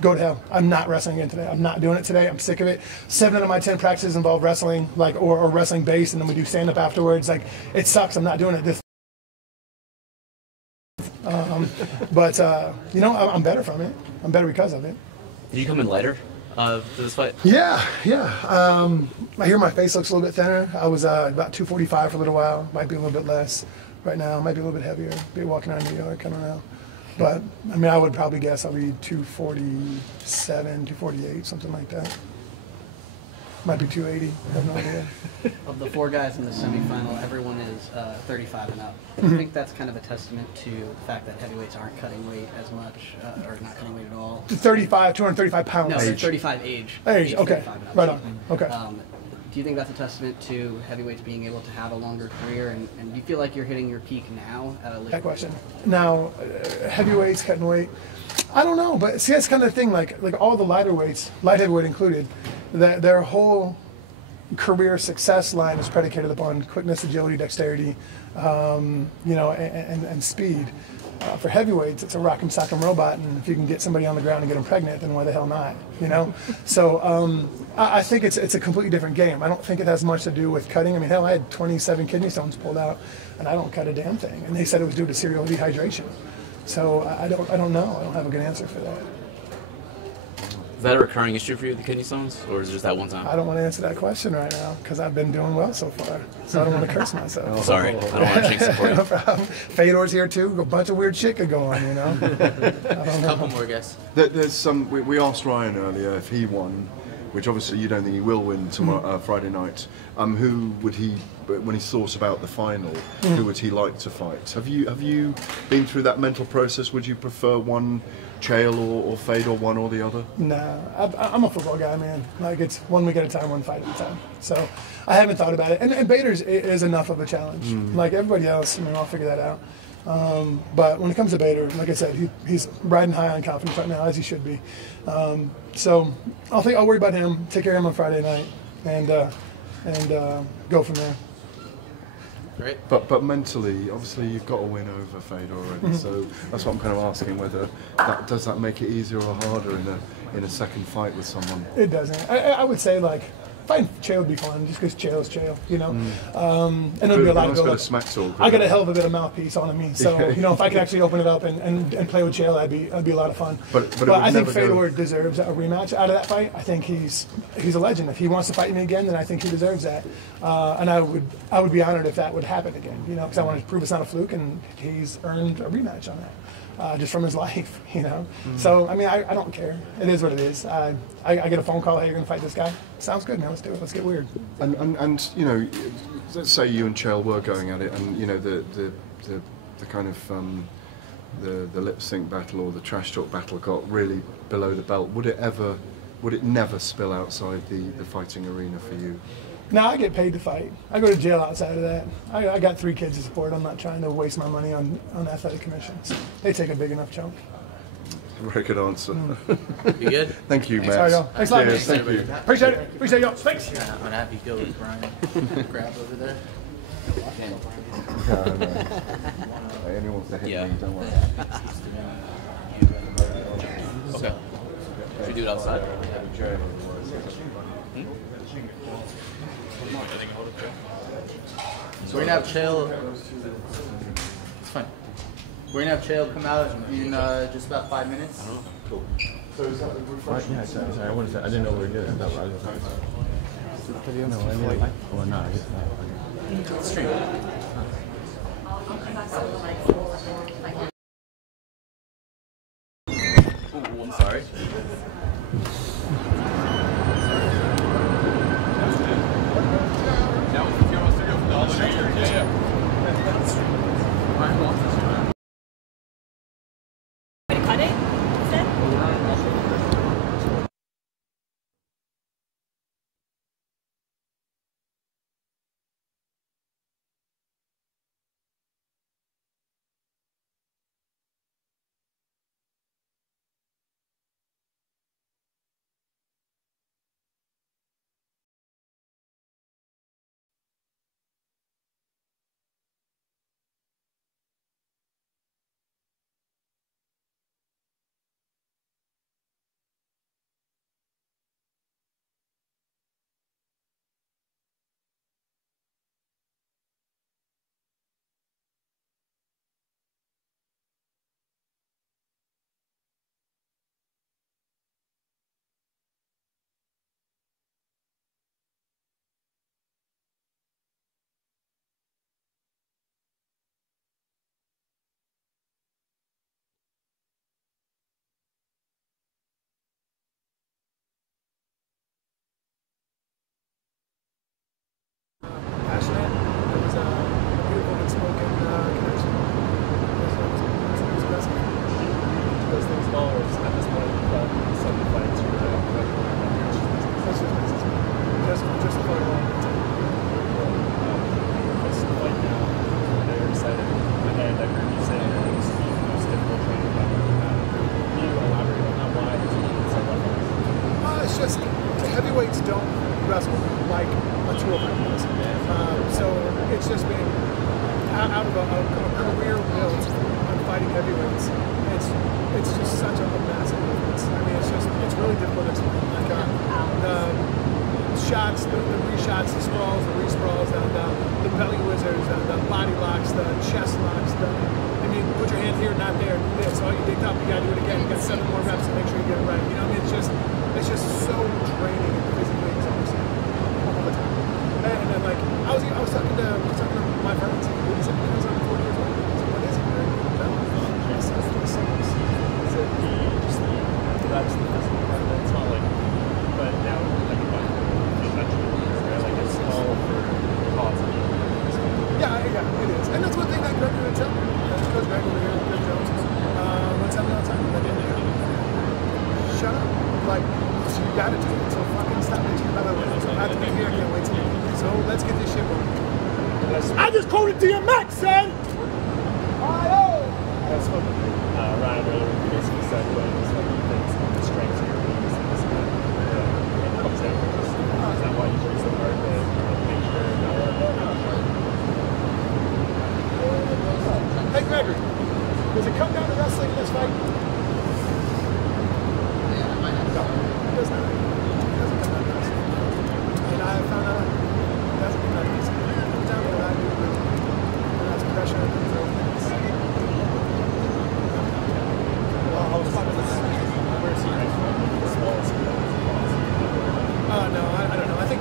go to hell. I'm not wrestling again today. I'm not doing it today. I'm sick of it. 7 out of my 10 practices involve wrestling, like, or wrestling base, and then we do stand up afterwards. Like, it sucks. I'm not doing it. I'm better from it. I'm better because of it. Did you come in lighter to this fight? Yeah. I hear my face looks a little bit thinner. I was about 245 for a little while. Might be a little bit less right now. Might be a little bit heavier. Be walking around New York. I don't know. But, I mean, I would probably guess I'll be 247, 248, something like that. Might be 280. I have no idea. Of the 4 guys in the semifinal, everyone is 35 and up. I think that's kind of a testament to the fact that heavyweights aren't cutting weight as much, or not cutting weight at all. 235 pounds. No, 35 age. Age, okay. Right on. Okay. Do you think that's a testament to heavyweights being able to have a longer career, and do you feel like you're hitting your peak now at a later? That question. Now, heavyweights cutting weight, I don't know, but see, that's kind of the thing. Like all the lighter weights, light heavyweight included, their whole career success line is predicated upon quickness, agility, dexterity, and speed. For heavyweights, it's a rock'em sock'em robot, and if you can get somebody on the ground and get them pregnant, then why the hell not? You know. So I think it's a completely different game. I don't think it has much to do with cutting. I mean, hell, I had 27 kidney stones pulled out, and I don't cut a damn thing. And they said it was due to serial dehydration. So I don't know. I don't have a good answer for that. Is that a recurring issue for you, the kidney stones, or is it just that one time? I don't want to answer that question right now because I've been doing well so far, so I don't want to curse myself. Sorry, I don't want to jinx it for you. No problem. Fedor's here too. A bunch of weird shit could go on, you know. A couple more, guys. There's some. We asked Ryan earlier if he won, which obviously you don't think he will win tomorrow, Friday night. Who would he, when he thought about the final, who would he like to fight? Have you been through that mental process? Would you prefer one Chael or Fedor, one or the other? Nah, I'm a football guy, man. Like, it's 1 week at a time, one fight at a time. So I haven't thought about it. And Bader's is enough of a challenge. Like everybody else, I mean, I'll figure that out. But when it comes to Bader, like I said, he's riding high on confidence right now, as he should be. So I'll worry about him, take care of him on Friday night, and go from there. Great. But mentally, obviously, you've got a win over Fedor already. So that's what I'm kind of asking, whether does that make it easier or harder in a second fight with someone? It doesn't. I would say, like, fighting Chael would be fun, just because Chael is Chael, you know. And it'll be a lot of build-up. Smack talk. I got a hell of a bit of mouthpiece on me, so you know, if I could actually open it up and play with Chael, that'd be a lot of fun. But I think Fedor deserves a rematch out of that fight. I think he's a legend. If he wants to fight me again, then I think he deserves that. And I would be honored if that would happen again, you know, because I want to prove it's not a fluke, and he's earned a rematch on that. Just from his life, you know. So, I mean, I don't care. It is what it is. I get a phone call, hey, you're going to fight this guy? Sounds good, man. Let's do it. Let's get weird. And you know, let's say you and Chael were going at it, and, you know, the kind of the lip sync battle or the trash talk battle got really below the belt. Would it never spill outside the fighting arena for you? No, I get paid to fight. I go to jail outside of that. I got 3 kids to support. I'm not trying to waste my money on athletic commissions. They take a big enough chunk. Very good answer. You good? Thank you, Matt. Sorry, y'all. Thanks a lot. Cheers, thank you. Appreciate it. Appreciate y'all. Thanks. I'm gonna have you go with Brian. Grab over there. Anyone wants to hit me, don't worry. Okay. Should we do it outside? So we're gonna have Chael. It's fine. We're gonna have Chael come out in just about 5 minutes. Cool. So is that the refreshing? Yeah, sorry. I wanted to. I didn't know we were doing that. I was no, I mean, like, well, no, I guess not. Stream. Ooh, I'm sorry. Passionate. It was a beautiful and spoken connection. It was aggressive. Those things all are just at this point, some fights you're That's just business. Just a photo on the team. What's the fight now? They're excited. And I heard you say it was the most difficult training ever. Can you elaborate on that? Why? It's just the heavyweights don't wrestle like a 205 does. So it's just been out of a career built on fighting heavyweights. It's just such a massive difference. I mean, it's really difficult to explain. Like the shots, the reshots, the sprawls, the resprawls, the belly whizzards, the body locks, the chest locks. I mean, put your hand here, not there, do this. All you dig up, you gotta do it again. You got 7 more reps to make sure you get it right. You know, I mean, it's just the it's just so draining and physically exhausting all the time. And then like I was talking to my friends. He said because I'm 40 years old. I said, what is it? No, it's just the songs. Is it that's the physical part of it? It's not like, but now like like it's all for cause. Yeah, it is. And that's one thing that Gregory would tell me. Coach Greg over here, Coach Jones, would tell me all the time. Like, shut up. Like, you gotta do it. So fucking stop bitching about it. So I have to be here. I can't wait to leave. So let's get this shit going. I just quoted DMX, son! That's what Ryan earlier basically said, but it's like the strengths of your weaknesses it comes out. Is that why you choose the part to make sure Hey, Gregory, does it come down to wrestling in this fight? No, it does not. It doesn't come down to wrestling. And I have found out it doesn't come down to wrestling. It comes down to what I do, and that's pressure and control. where's he right now? The smallest No, I don't know. I think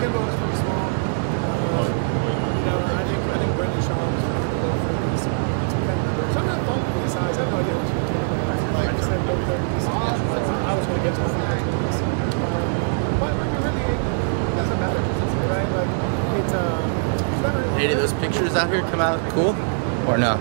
Kimbo is pretty small. You know, I think Brendan Shaw was pretty low for his. So I'm not bumping his size. I have no idea what you're doing. Like I said, low 30s. I was going to get to him. But it really doesn't matter, right? Like it's never. Any of those pictures out here come out cool, or no?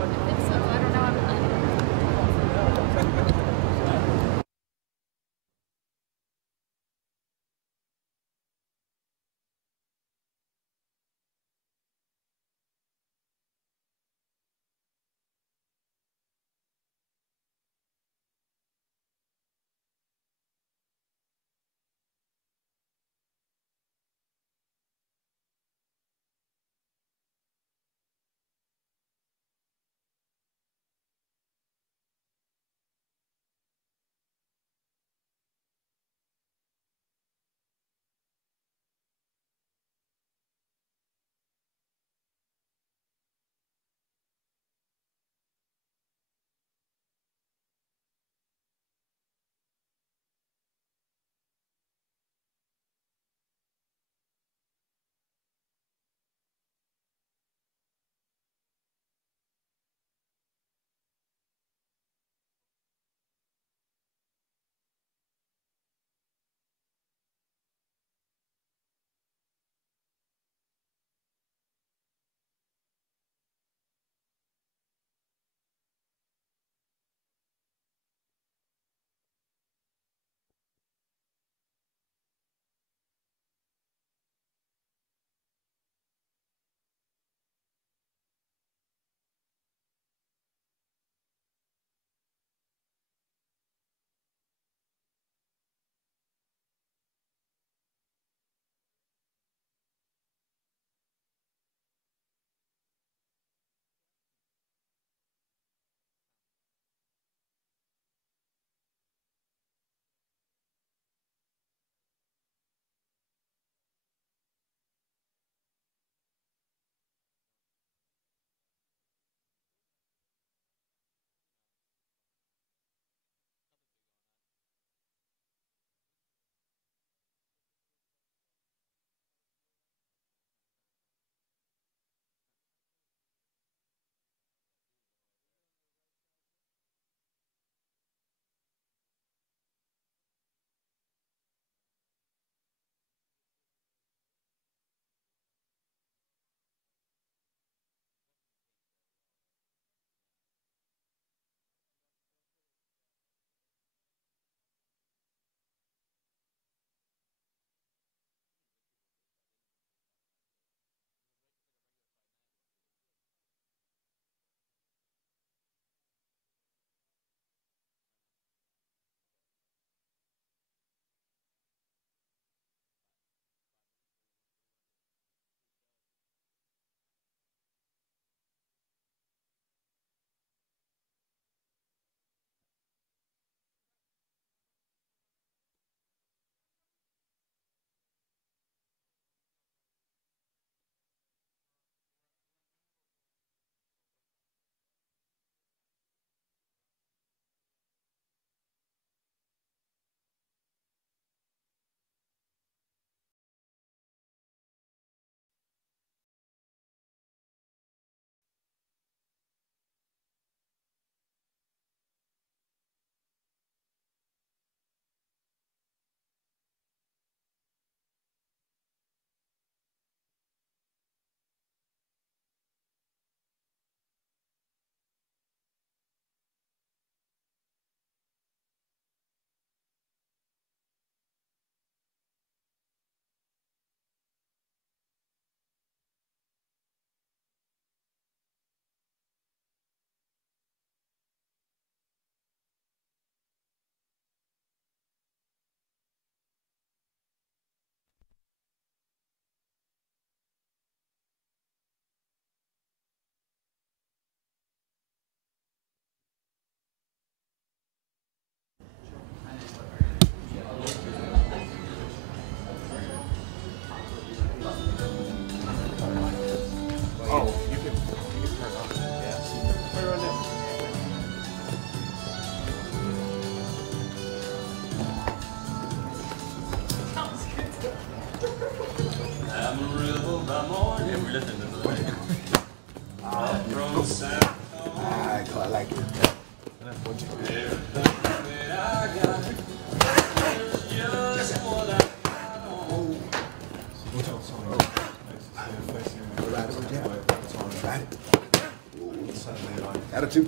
Attitude.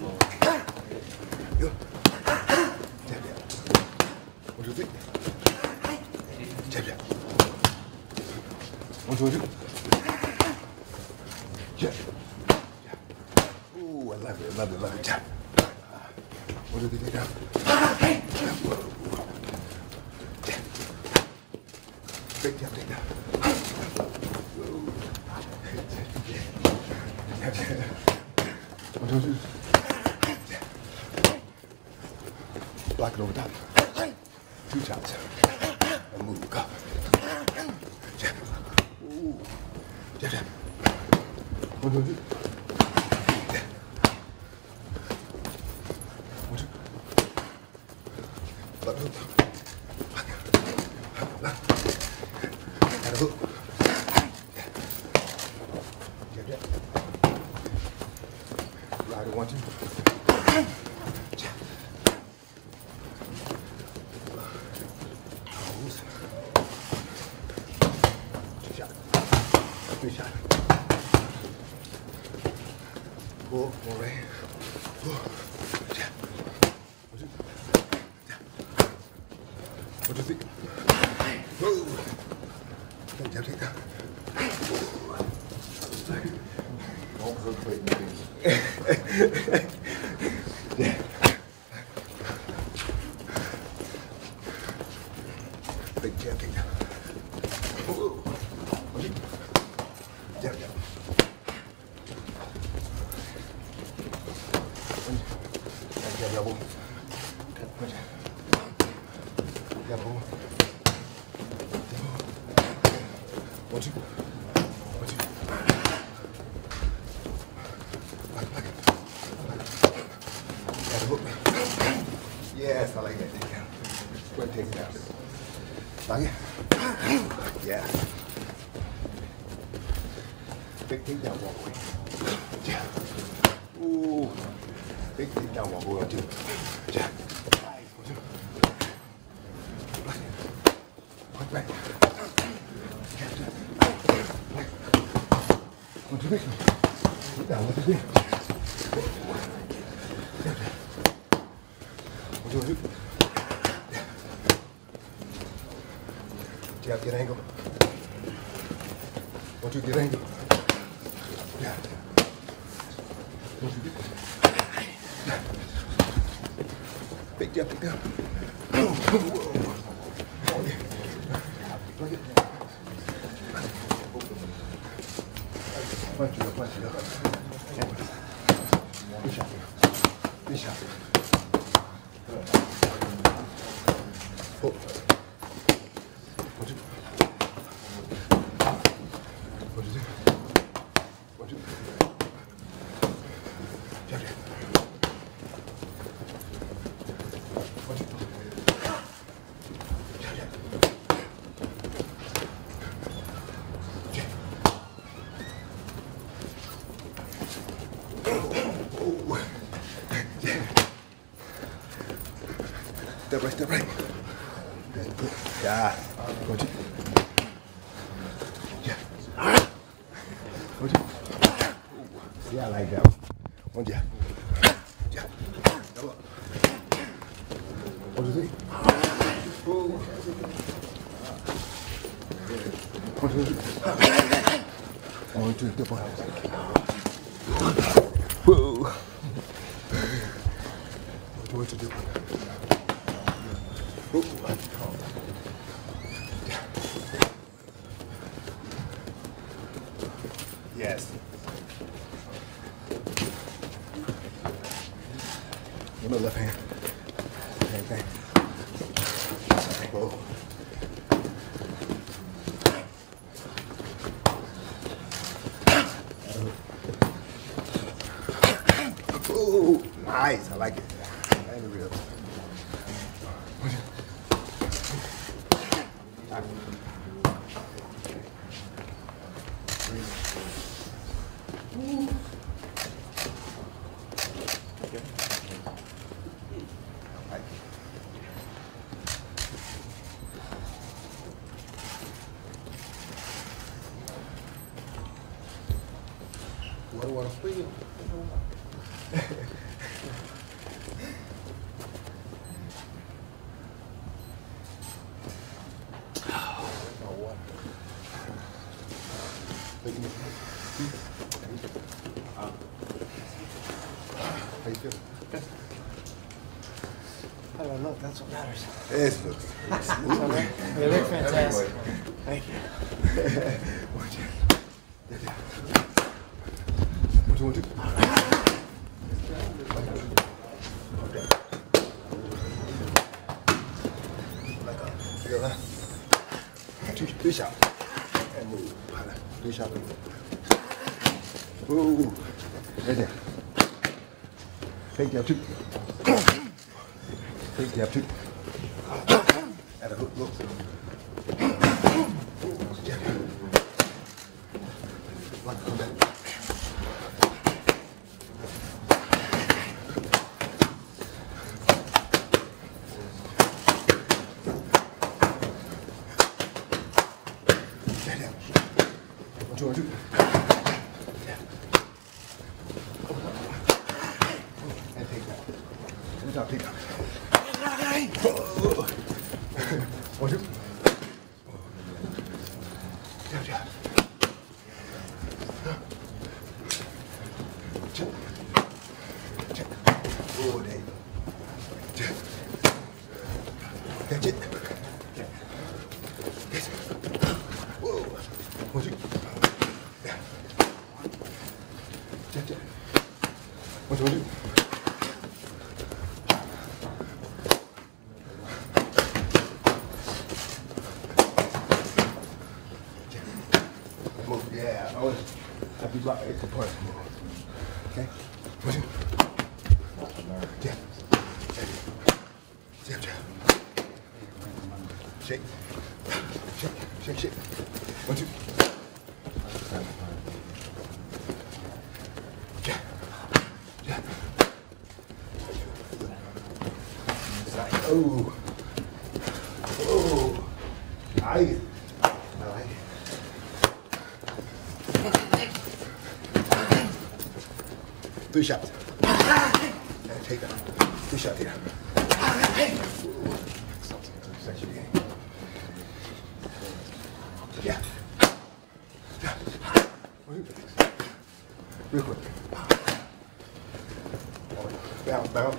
Go. What do you think? Jab, jab. 1, 2, 3. Jab. Ooh, I love it, love it, love it. Jab. What do you think now? Jab. Big jab, take that. Jab, jab. 1, 2, 3. Block it over top. 2 shots. And move. Go. Jab. Ooh. Jab, jab. 1, 2, 3. Jab. 1, 2. Left hook. Left. And a hook. Jab, jab. Right, 1, 2. Pull, pull right here. Pull. Jab. 1, 2. Jab. 1, 2, 3. Pull. Jab, jab, take that. Don't hook weight in things. Yeah. Big jab, take that. Pull. Jab, jab. Double. Double. 1, 2. 1, 2. Like it. Double. Yes, I like that. Take it down. Go ahead and take it down. Like it? Yeah. Big takedown walk away. Yeah. Ooh. Big takedown walk away. 1, 2. Jab. 1, 2. Point back. Jab, jab. 1, 2, 3. Put down. 1, 2, 3. Jab, jab. 1, 2, 3. Jab, get angle. 1, 2, get angle. Jab. 1, 2, 3. Big jab, big jab. Punch it up, punch it up. Good shot. Good shot. Pull. 1, 2. 1, 2, 3. 1, 2. Jab, jab. 1, 2. Jab, jab. Jab. Oh. Jab. Step right, step right. Yeah. 1, 2. Jab. 1, 2. See, I like that one. 1 jab. Jab. Double up. 1, 2, 3. Ooh. 1, 2, 3. 1, 2, double. Whoa. 1, 2, double. Ooh. Yes. With my left hand. Same thing. Whoa. Ooh, nice. I like it. Ain't it real? Agora fui eu. How you feel? Good. How do I look? That's what matters. It looks smooth. You look fantastic. Thank you. What you want to do? Feel that? Two shot. And move. Two shot. Ooh. Right there. Fake jab two. Fake jab two. At a hook, look. Jab. Like, come back. What you want to do? And take that. Good job, take that. One, two. Jab, jab. Jab. Jab. Oh, there you go. Jab. Catch it. Yes. Whoa. One, two. Yeah. Jab, jab. One, two, one, two. Yeah, I was happy block it to push. Okay? Push it. Jab. Jab, jab. Shake. Shake, shake, shake. One, two. Jab. Jab. Oh. Oh. I like it. Three shots. And take that. Three shots here. Yeah. Real quick. Bounce, bounce.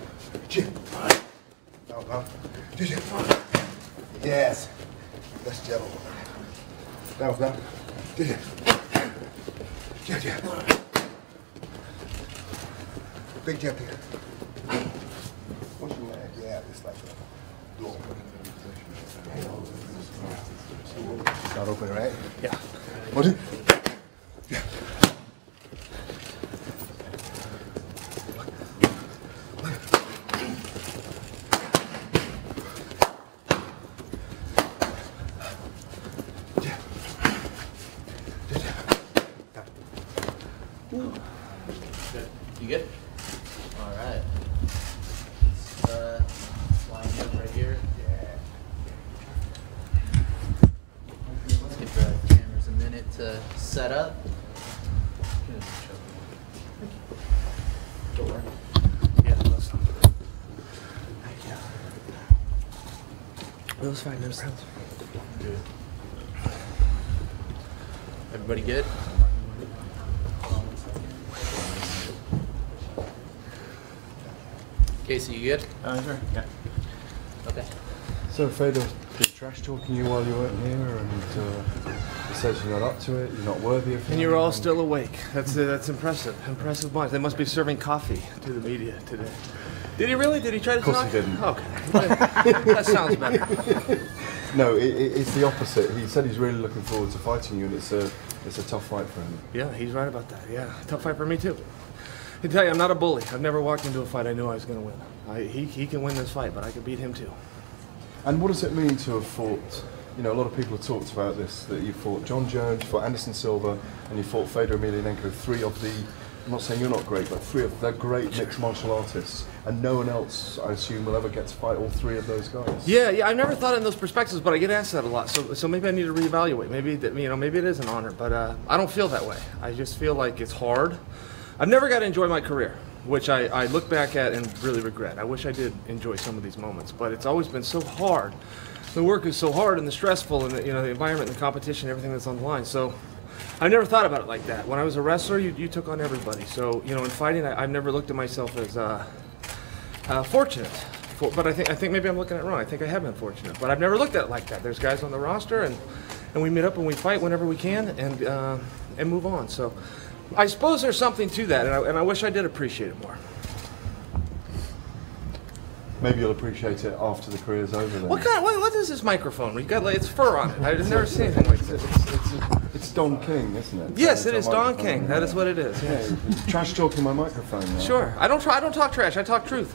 Chin. Bounce, bounce. Chin. Yes. That's gentle. Bounce, bounce. Chin. Yeah, yeah. Big jump here. Once you land, yeah, it's like a door opener. Start opening, right? Yeah. One, two. Yeah. You good? All right. Line up right here. Let's give the cameras a minute to set up. Door. Yeah, that's fine. Those 5 minutes. Good. Everybody good? Casey, you good? Sure. Yeah. Okay. So Fedor did trash talking you while you weren't here, and he says you're not up to it, you're not worthy of him. And you were all still awake. That's impressive. Impressive bunch. They must be serving coffee to the media today. Did he really? Did he try to talk? Of course he didn't. Okay. That sounds better. No, it's the opposite. He said he's really looking forward to fighting you, and it's a tough fight for him. Yeah, he's right about that. Yeah, tough fight for me too. I can tell you, I'm not a bully. I've never walked into a fight I knew I was going to win. He can win this fight, but I could beat him too. And what does it mean to have fought? You know, a lot of people have talked about this, that you fought John Jones, you fought Anderson Silva, and you fought Fedor Emelianenko, 3 of the, I'm not saying you're not great, but 3 of the great mixed martial artists. And no one else, I assume, will ever get to fight all 3 of those guys. Yeah, I never thought in those perspectives, but I get asked that a lot. So maybe I need to reevaluate. Maybe maybe it is an honor, but I don't feel that way. I just feel like it's hard. I've never got to enjoy my career, which I look back at and really regret. I wish I did enjoy some of these moments, but it's always been so hard. The work is so hard and the stressful and the environment and the competition, everything that's on the line. So I never thought about it like that. When I was a wrestler, you took on everybody. So, in fighting, I've never looked at myself as fortunate. But I think maybe I'm looking at it wrong. I think I have been fortunate. But I've never looked at it like that. There's guys on the roster, and we meet up and we fight whenever we can and move on. So I suppose there's something to that, and I wish I did appreciate it more. Maybe you'll appreciate it after the career's over then. What is this microphone? It's fur on it. I've never seen anything like this. It's Don King, isn't it? Yes, it is Don King. That is what it is. Yeah, trash talking my microphone now. Sure. I don't talk trash. I talk truth.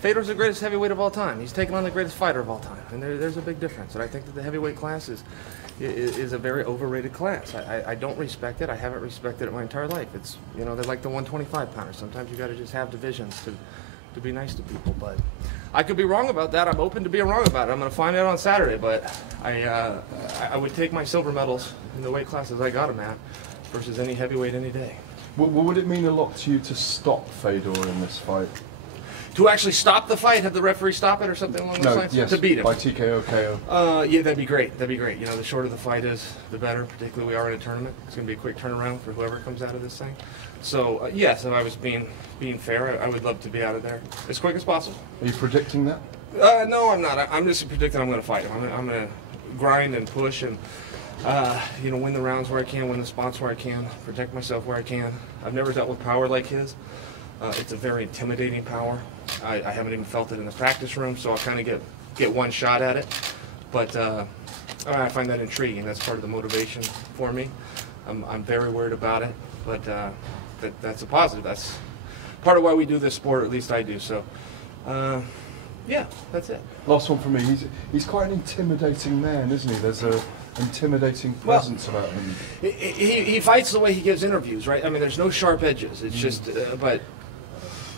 Fedor's the greatest heavyweight of all time. He's taken on the greatest fighter of all time, and there's a big difference. And I think that the heavyweight class is a very overrated class. I don't respect it. I haven't respected it my entire life. It's they're like the 125 pounders. Sometimes you got to just have divisions to be nice to people. But I could be wrong about that. I'm open to being wrong about it. I'm going to find out on Saturday. But I would take my silver medals in the weight classes I got them at versus any heavyweight any day. Well, would it mean a lot to you to stop Fedor in this fight? To actually stop the fight, have the referee stop it or something along those lines? Yes, to beat him. by TKO, KO. Yeah, that'd be great. That'd be great. The shorter the fight is, the better. Particularly we are in a tournament. It's going to be a quick turnaround for whoever comes out of this thing. So yes, if I was being fair, I would love to be out of there as quick as possible. Are you predicting that? No, I'm not. I'm just predicting I'm going to fight him. I'm going to grind and push and win the rounds where I can, win the spots where I can, protect myself where I can. I've never dealt with power like his. It's a very intimidating power. I haven't even felt it in the practice room, so I'll kind of get one shot at it. But I find that intriguing. That's part of the motivation for me. I'm very worried about it, but that's a positive. That's part of why we do this sport, or at least I do. So, yeah, that's it. Last one for me. He's quite an intimidating man, isn't he? There's a intimidating presence about him. He fights the way he gives interviews, right? I mean, there's no sharp edges. It's just, but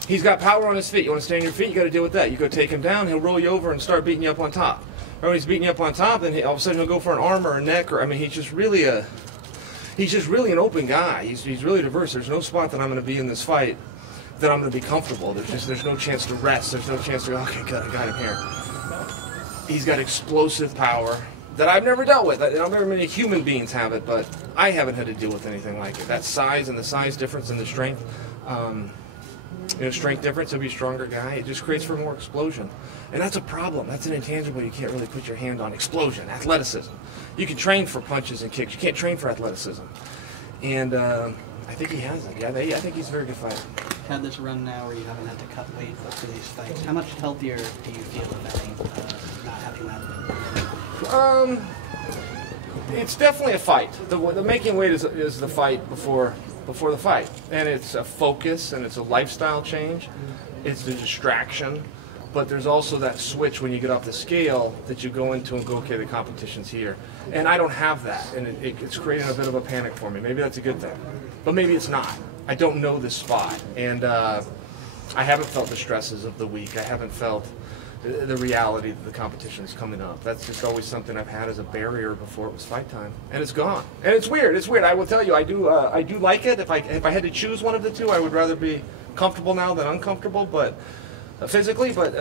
he's got power on his feet. You want to stay on your feet, you got to deal with that. You go take him down, he'll roll you over and start beating you up on top. Or when he's beating you up on top, then all of a sudden he'll go for an arm or a neck. Or I mean, he's just really an open guy. He's really diverse. There's no spot that I'm going to be in this fight that I'm going to be comfortable. There's no chance to rest. There's no chance to go, okay, good, I got him here. He's got explosive power that I've never dealt with. I don't know many human beings have it, but I haven't had to deal with anything like it. That size and the size difference and the strength, strength difference, he'll be a stronger guy. It just creates for more explosion. And that's a problem. That's an intangible you can't really put your hand on. Explosion, athleticism. You can train for punches and kicks. You can't train for athleticism. And I think he has it. Yeah, I think he's a very good fighter. Had this run now where you haven't had to cut weight for these fights. How much healthier do you feel about not having that? It's definitely a fight. The making weight is the fight before the fight, and it's a focus and it's a lifestyle change. It's the distraction, but there's also that switch when you get off the scale that you go into and go, okay, the competition's here, and I don't have that, and it's creating a bit of a panic for me. Maybe that's a good thing, but maybe it's not. I don't know this spot, and I haven't felt the stresses of the week. I haven't felt the reality that the competition is coming up. That's just always something I've had as a barrier before it was fight time, and it's gone. And it's weird. It's weird. I will tell you, I do like it. If I had to choose one of the two, I would rather be comfortable now than uncomfortable. But physically, but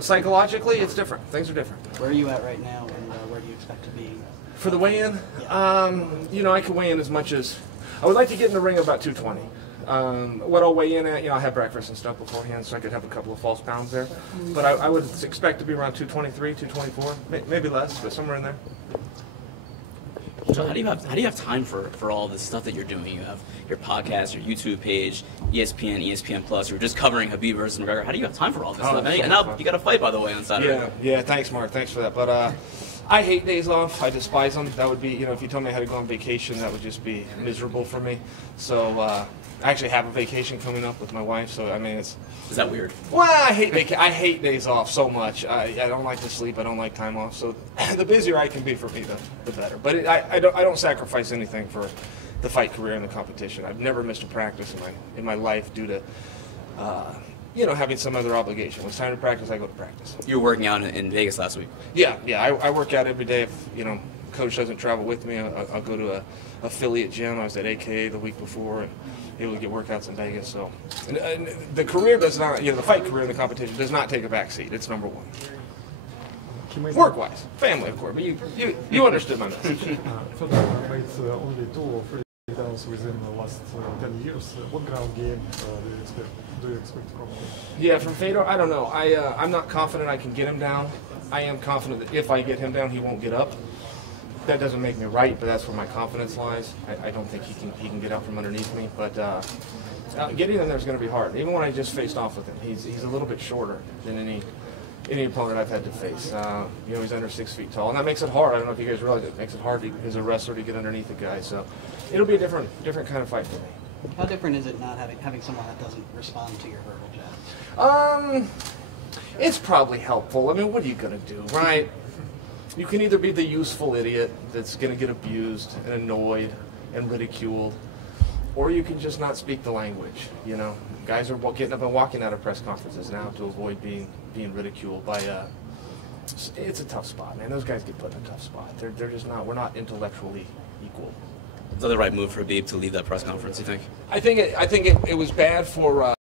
psychologically, it's different. Things are different. Where are you at right now, and where do you expect to be? For the weigh-in, I could weigh in as much as I would like to get in the ring about 220. What I'll weigh in at, I'll have breakfast and stuff beforehand, so I could have a couple of false pounds there. But I would expect to be around 223, 224, maybe less, but somewhere in there. So how do you have time for all this stuff that you're doing? You have your podcast, your YouTube page, ESPN, ESPN Plus. You're just covering Khabib versus McGregor. How do you have time for all this stuff? And now you got a fight, by the way, on Saturday. Yeah. Thanks, Mark. Thanks for that. But I hate days off. I despise them. That would be, if you told me I had to go on vacation, that would just be miserable for me. So I actually have a vacation coming up with my wife. So I mean, is that weird? Well, I hate days off so much. I don't like to sleep. I don't like time off. So the busier I can be for me, the better. But I don't sacrifice anything for the fight career and the competition. I've never missed a practice in my life due to having some other obligation. When it's time to practice, I go to practice. You were working out in Vegas last week. Yeah. I work out every day. coach doesn't travel with me, I'll go to a affiliate gym. I was at AKA the week before and able to get workouts in Vegas. So and the career does not, the fight career in the competition does not take a back seat. It's number one. Work-wise, family, of course, but you understood my message. Fedor made only 2 or 3 takedowns within the last 10 years. What ground game do you expect from him? Yeah, from Fedor, I don't know. I'm not confident I can get him down. I am confident that if I get him down, he won't get up. That doesn't make me right, but that's where my confidence lies. I don't think he can get out from underneath me, but getting him there is going to be hard. Even when I just faced off with him, he's a little bit shorter than any opponent I've had to face. He's under 6 feet tall, and that makes it hard. I don't know if you guys realize it makes it hard as a wrestler to get underneath a guy. So it'll be a different kind of fight for me. How different is it not having someone that doesn't respond to your verbal jabs? It's probably helpful. I mean, what are you going to do, right? You can either be the useful idiot that's going to get abused and annoyed and ridiculed, or you can just not speak the language. Guys are getting up and walking out of press conferences now to avoid being ridiculed by. It's a tough spot, man. Those guys get put in a tough spot. They're just not. We're not intellectually equal. Is that the right move for Habib to leave that press conference? You think? I think it was bad for.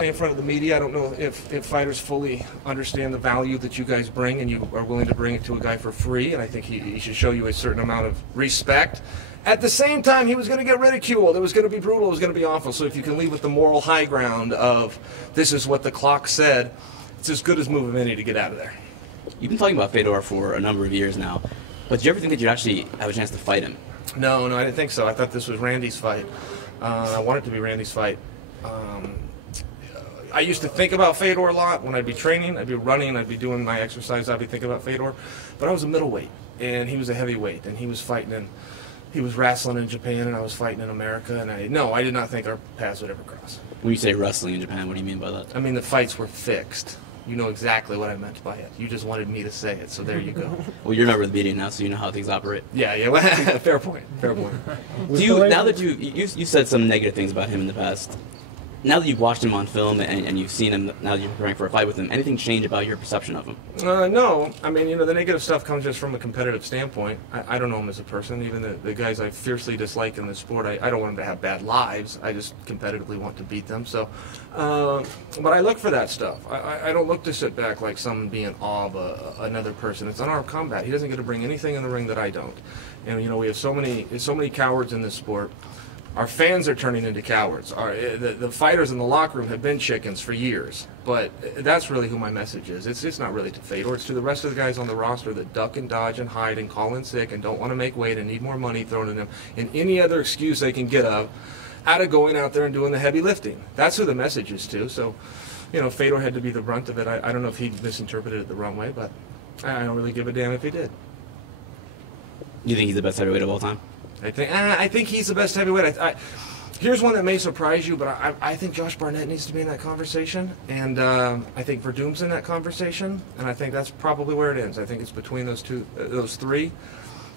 In front of the media, I don't know if fighters fully understand the value that you guys bring, and you are willing to bring it to a guy for free. And I think he should show you a certain amount of respect. At the same time, he was going to get ridiculed. It was going to be brutal. It was going to be awful. So if you can leave with the moral high ground of this is what the clock said, it's as good as move of any to get out of there. You've been talking about Fedor for a number of years now, but did you ever think that you'd actually have a chance to fight him? No, I didn't think so. I thought this was Randy's fight. I wanted it to be Randy's fight. I used to think about Fedor a lot when I'd be training, I'd be running, I'd be doing my exercise, I'd be thinking about Fedor. But I was a middleweight, and he was a heavyweight, and he was wrestling in Japan, and I was fighting in America, and I did not think our paths would ever cross. When you say wrestling in Japan, what do you mean by that? I mean the fights were fixed. You know exactly what I meant by it. You just wanted me to say it, so there you go. Well, you're a member of the media now, so you know how things operate. Yeah, fair point. Now that you said some negative things about him in the past, now that you've watched him on film and you've seen him, now that you're preparing for a fight with him, anything change about your perception of him? No. I mean, the negative stuff comes just from a competitive standpoint. I don't know him as a person. Even the guys I fiercely dislike in the sport, I don't want them to have bad lives. I just competitively want to beat them. So, but I look for that stuff. I don't look to sit back like someone being awe of another person. It's unarmed combat. He doesn't get to bring anything in the ring that I don't. And we have so many cowards in this sport. Our fans are turning into cowards. The fighters in the locker room have been chickens for years, but that's really who my message is. It's not really to Fedor. It's to the rest of the guys on the roster that duck and dodge and hide and call in sick and don't want to make weight and need more money thrown at them and any other excuse they can get out of going out there and doing the heavy lifting. That's who the message is to. So, Fedor had to be the brunt of it. I don't know if he misinterpreted it the wrong way, but I don't really give a damn if he did. You think he's the best heavyweight of all time? I think he's the best heavyweight. Here's one that may surprise you, but I think Josh Barnett needs to be in that conversation, and I think Verdum's in that conversation, and I think that's probably where it ends. I think it's between those three.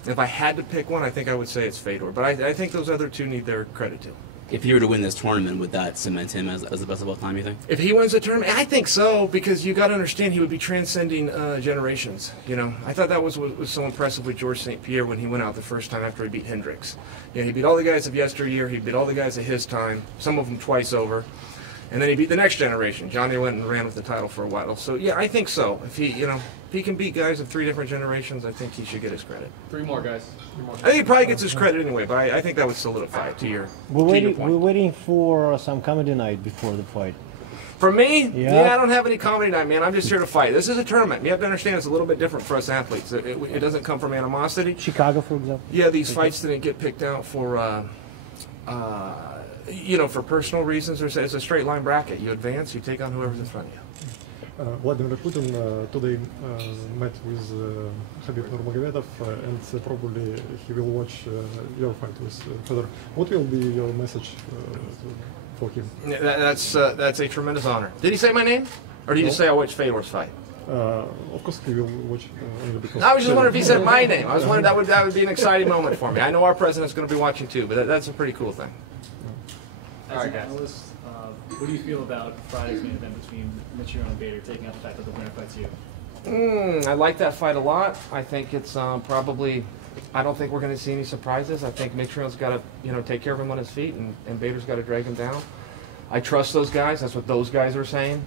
If I had to pick one, I think I would say it's Fedor, but I think those other two need their credit too. If he were to win this tournament, would that cement him as the best of all time, you think? If he wins the tournament, I think so, because you got to understand he would be transcending generations. I thought that was what was so impressive with Georges St. Pierre when he went out the first time after he beat Hendricks. He beat all the guys of yesteryear, he beat all the guys of his time, some of them twice over, and then he beat the next generation. Johnny went and ran with the title for a while. So yeah, I think so. If he can beat guys of 3 different generations, I think he should get his credit. 3 more guys. I think he probably gets his credit anyway, but I think that would solidify it to your point. We're waiting for some comedy night before the fight. For me? Yeah, I don't have any comedy night, man. I'm just here to fight. This is a tournament. You have to understand it's a little bit different for us athletes. It doesn't come from animosity. Chicago, for example. Yeah, these fights didn't get picked out for, for personal reasons. It's a straight line bracket. You advance, you take on whoever's in front of you. Vladimir Putin today met with Khabib Nurmagomedov, and probably he will watch your fight with Fedor. What will be your message for him? That's a tremendous honor. Did he say my name, or did he just say I watch Fedor's fight? Of course, he will watch only because. I was just wondering if he said my name. I was wondering that would be an exciting moment for me. I know our president's going to be watching too, but that's a pretty cool thing. All right, guys. What do you feel about Friday's main event between Mitrione and Bader, taking out the fact that the winner fights you? I like that fight a lot. I think it's probably. I don't think we're going to see any surprises. I think Mitrione's got to, take care of him on his feet, and Bader's got to drag him down. I trust those guys. That's what those guys are saying.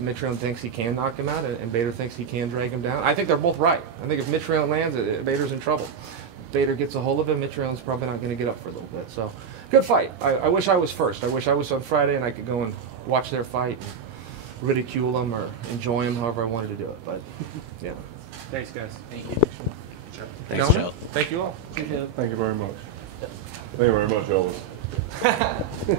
Mitrione thinks he can knock him out, and Bader thinks he can drag him down. I think they're both right. I think if Mitrione lands, Bader's in trouble. If Bader gets a hold of him, Mitrione's probably not going to get up for a little bit. So, good fight. I wish I was first. I wish I was on Friday and I could go and watch their fight, and ridicule them or enjoy them, however I wanted to do it. But, yeah. Thanks, guys. Thank you. Thanks, Gentlemen, Chael. thank you all. Thank you very much. Thank you very much, Elvis.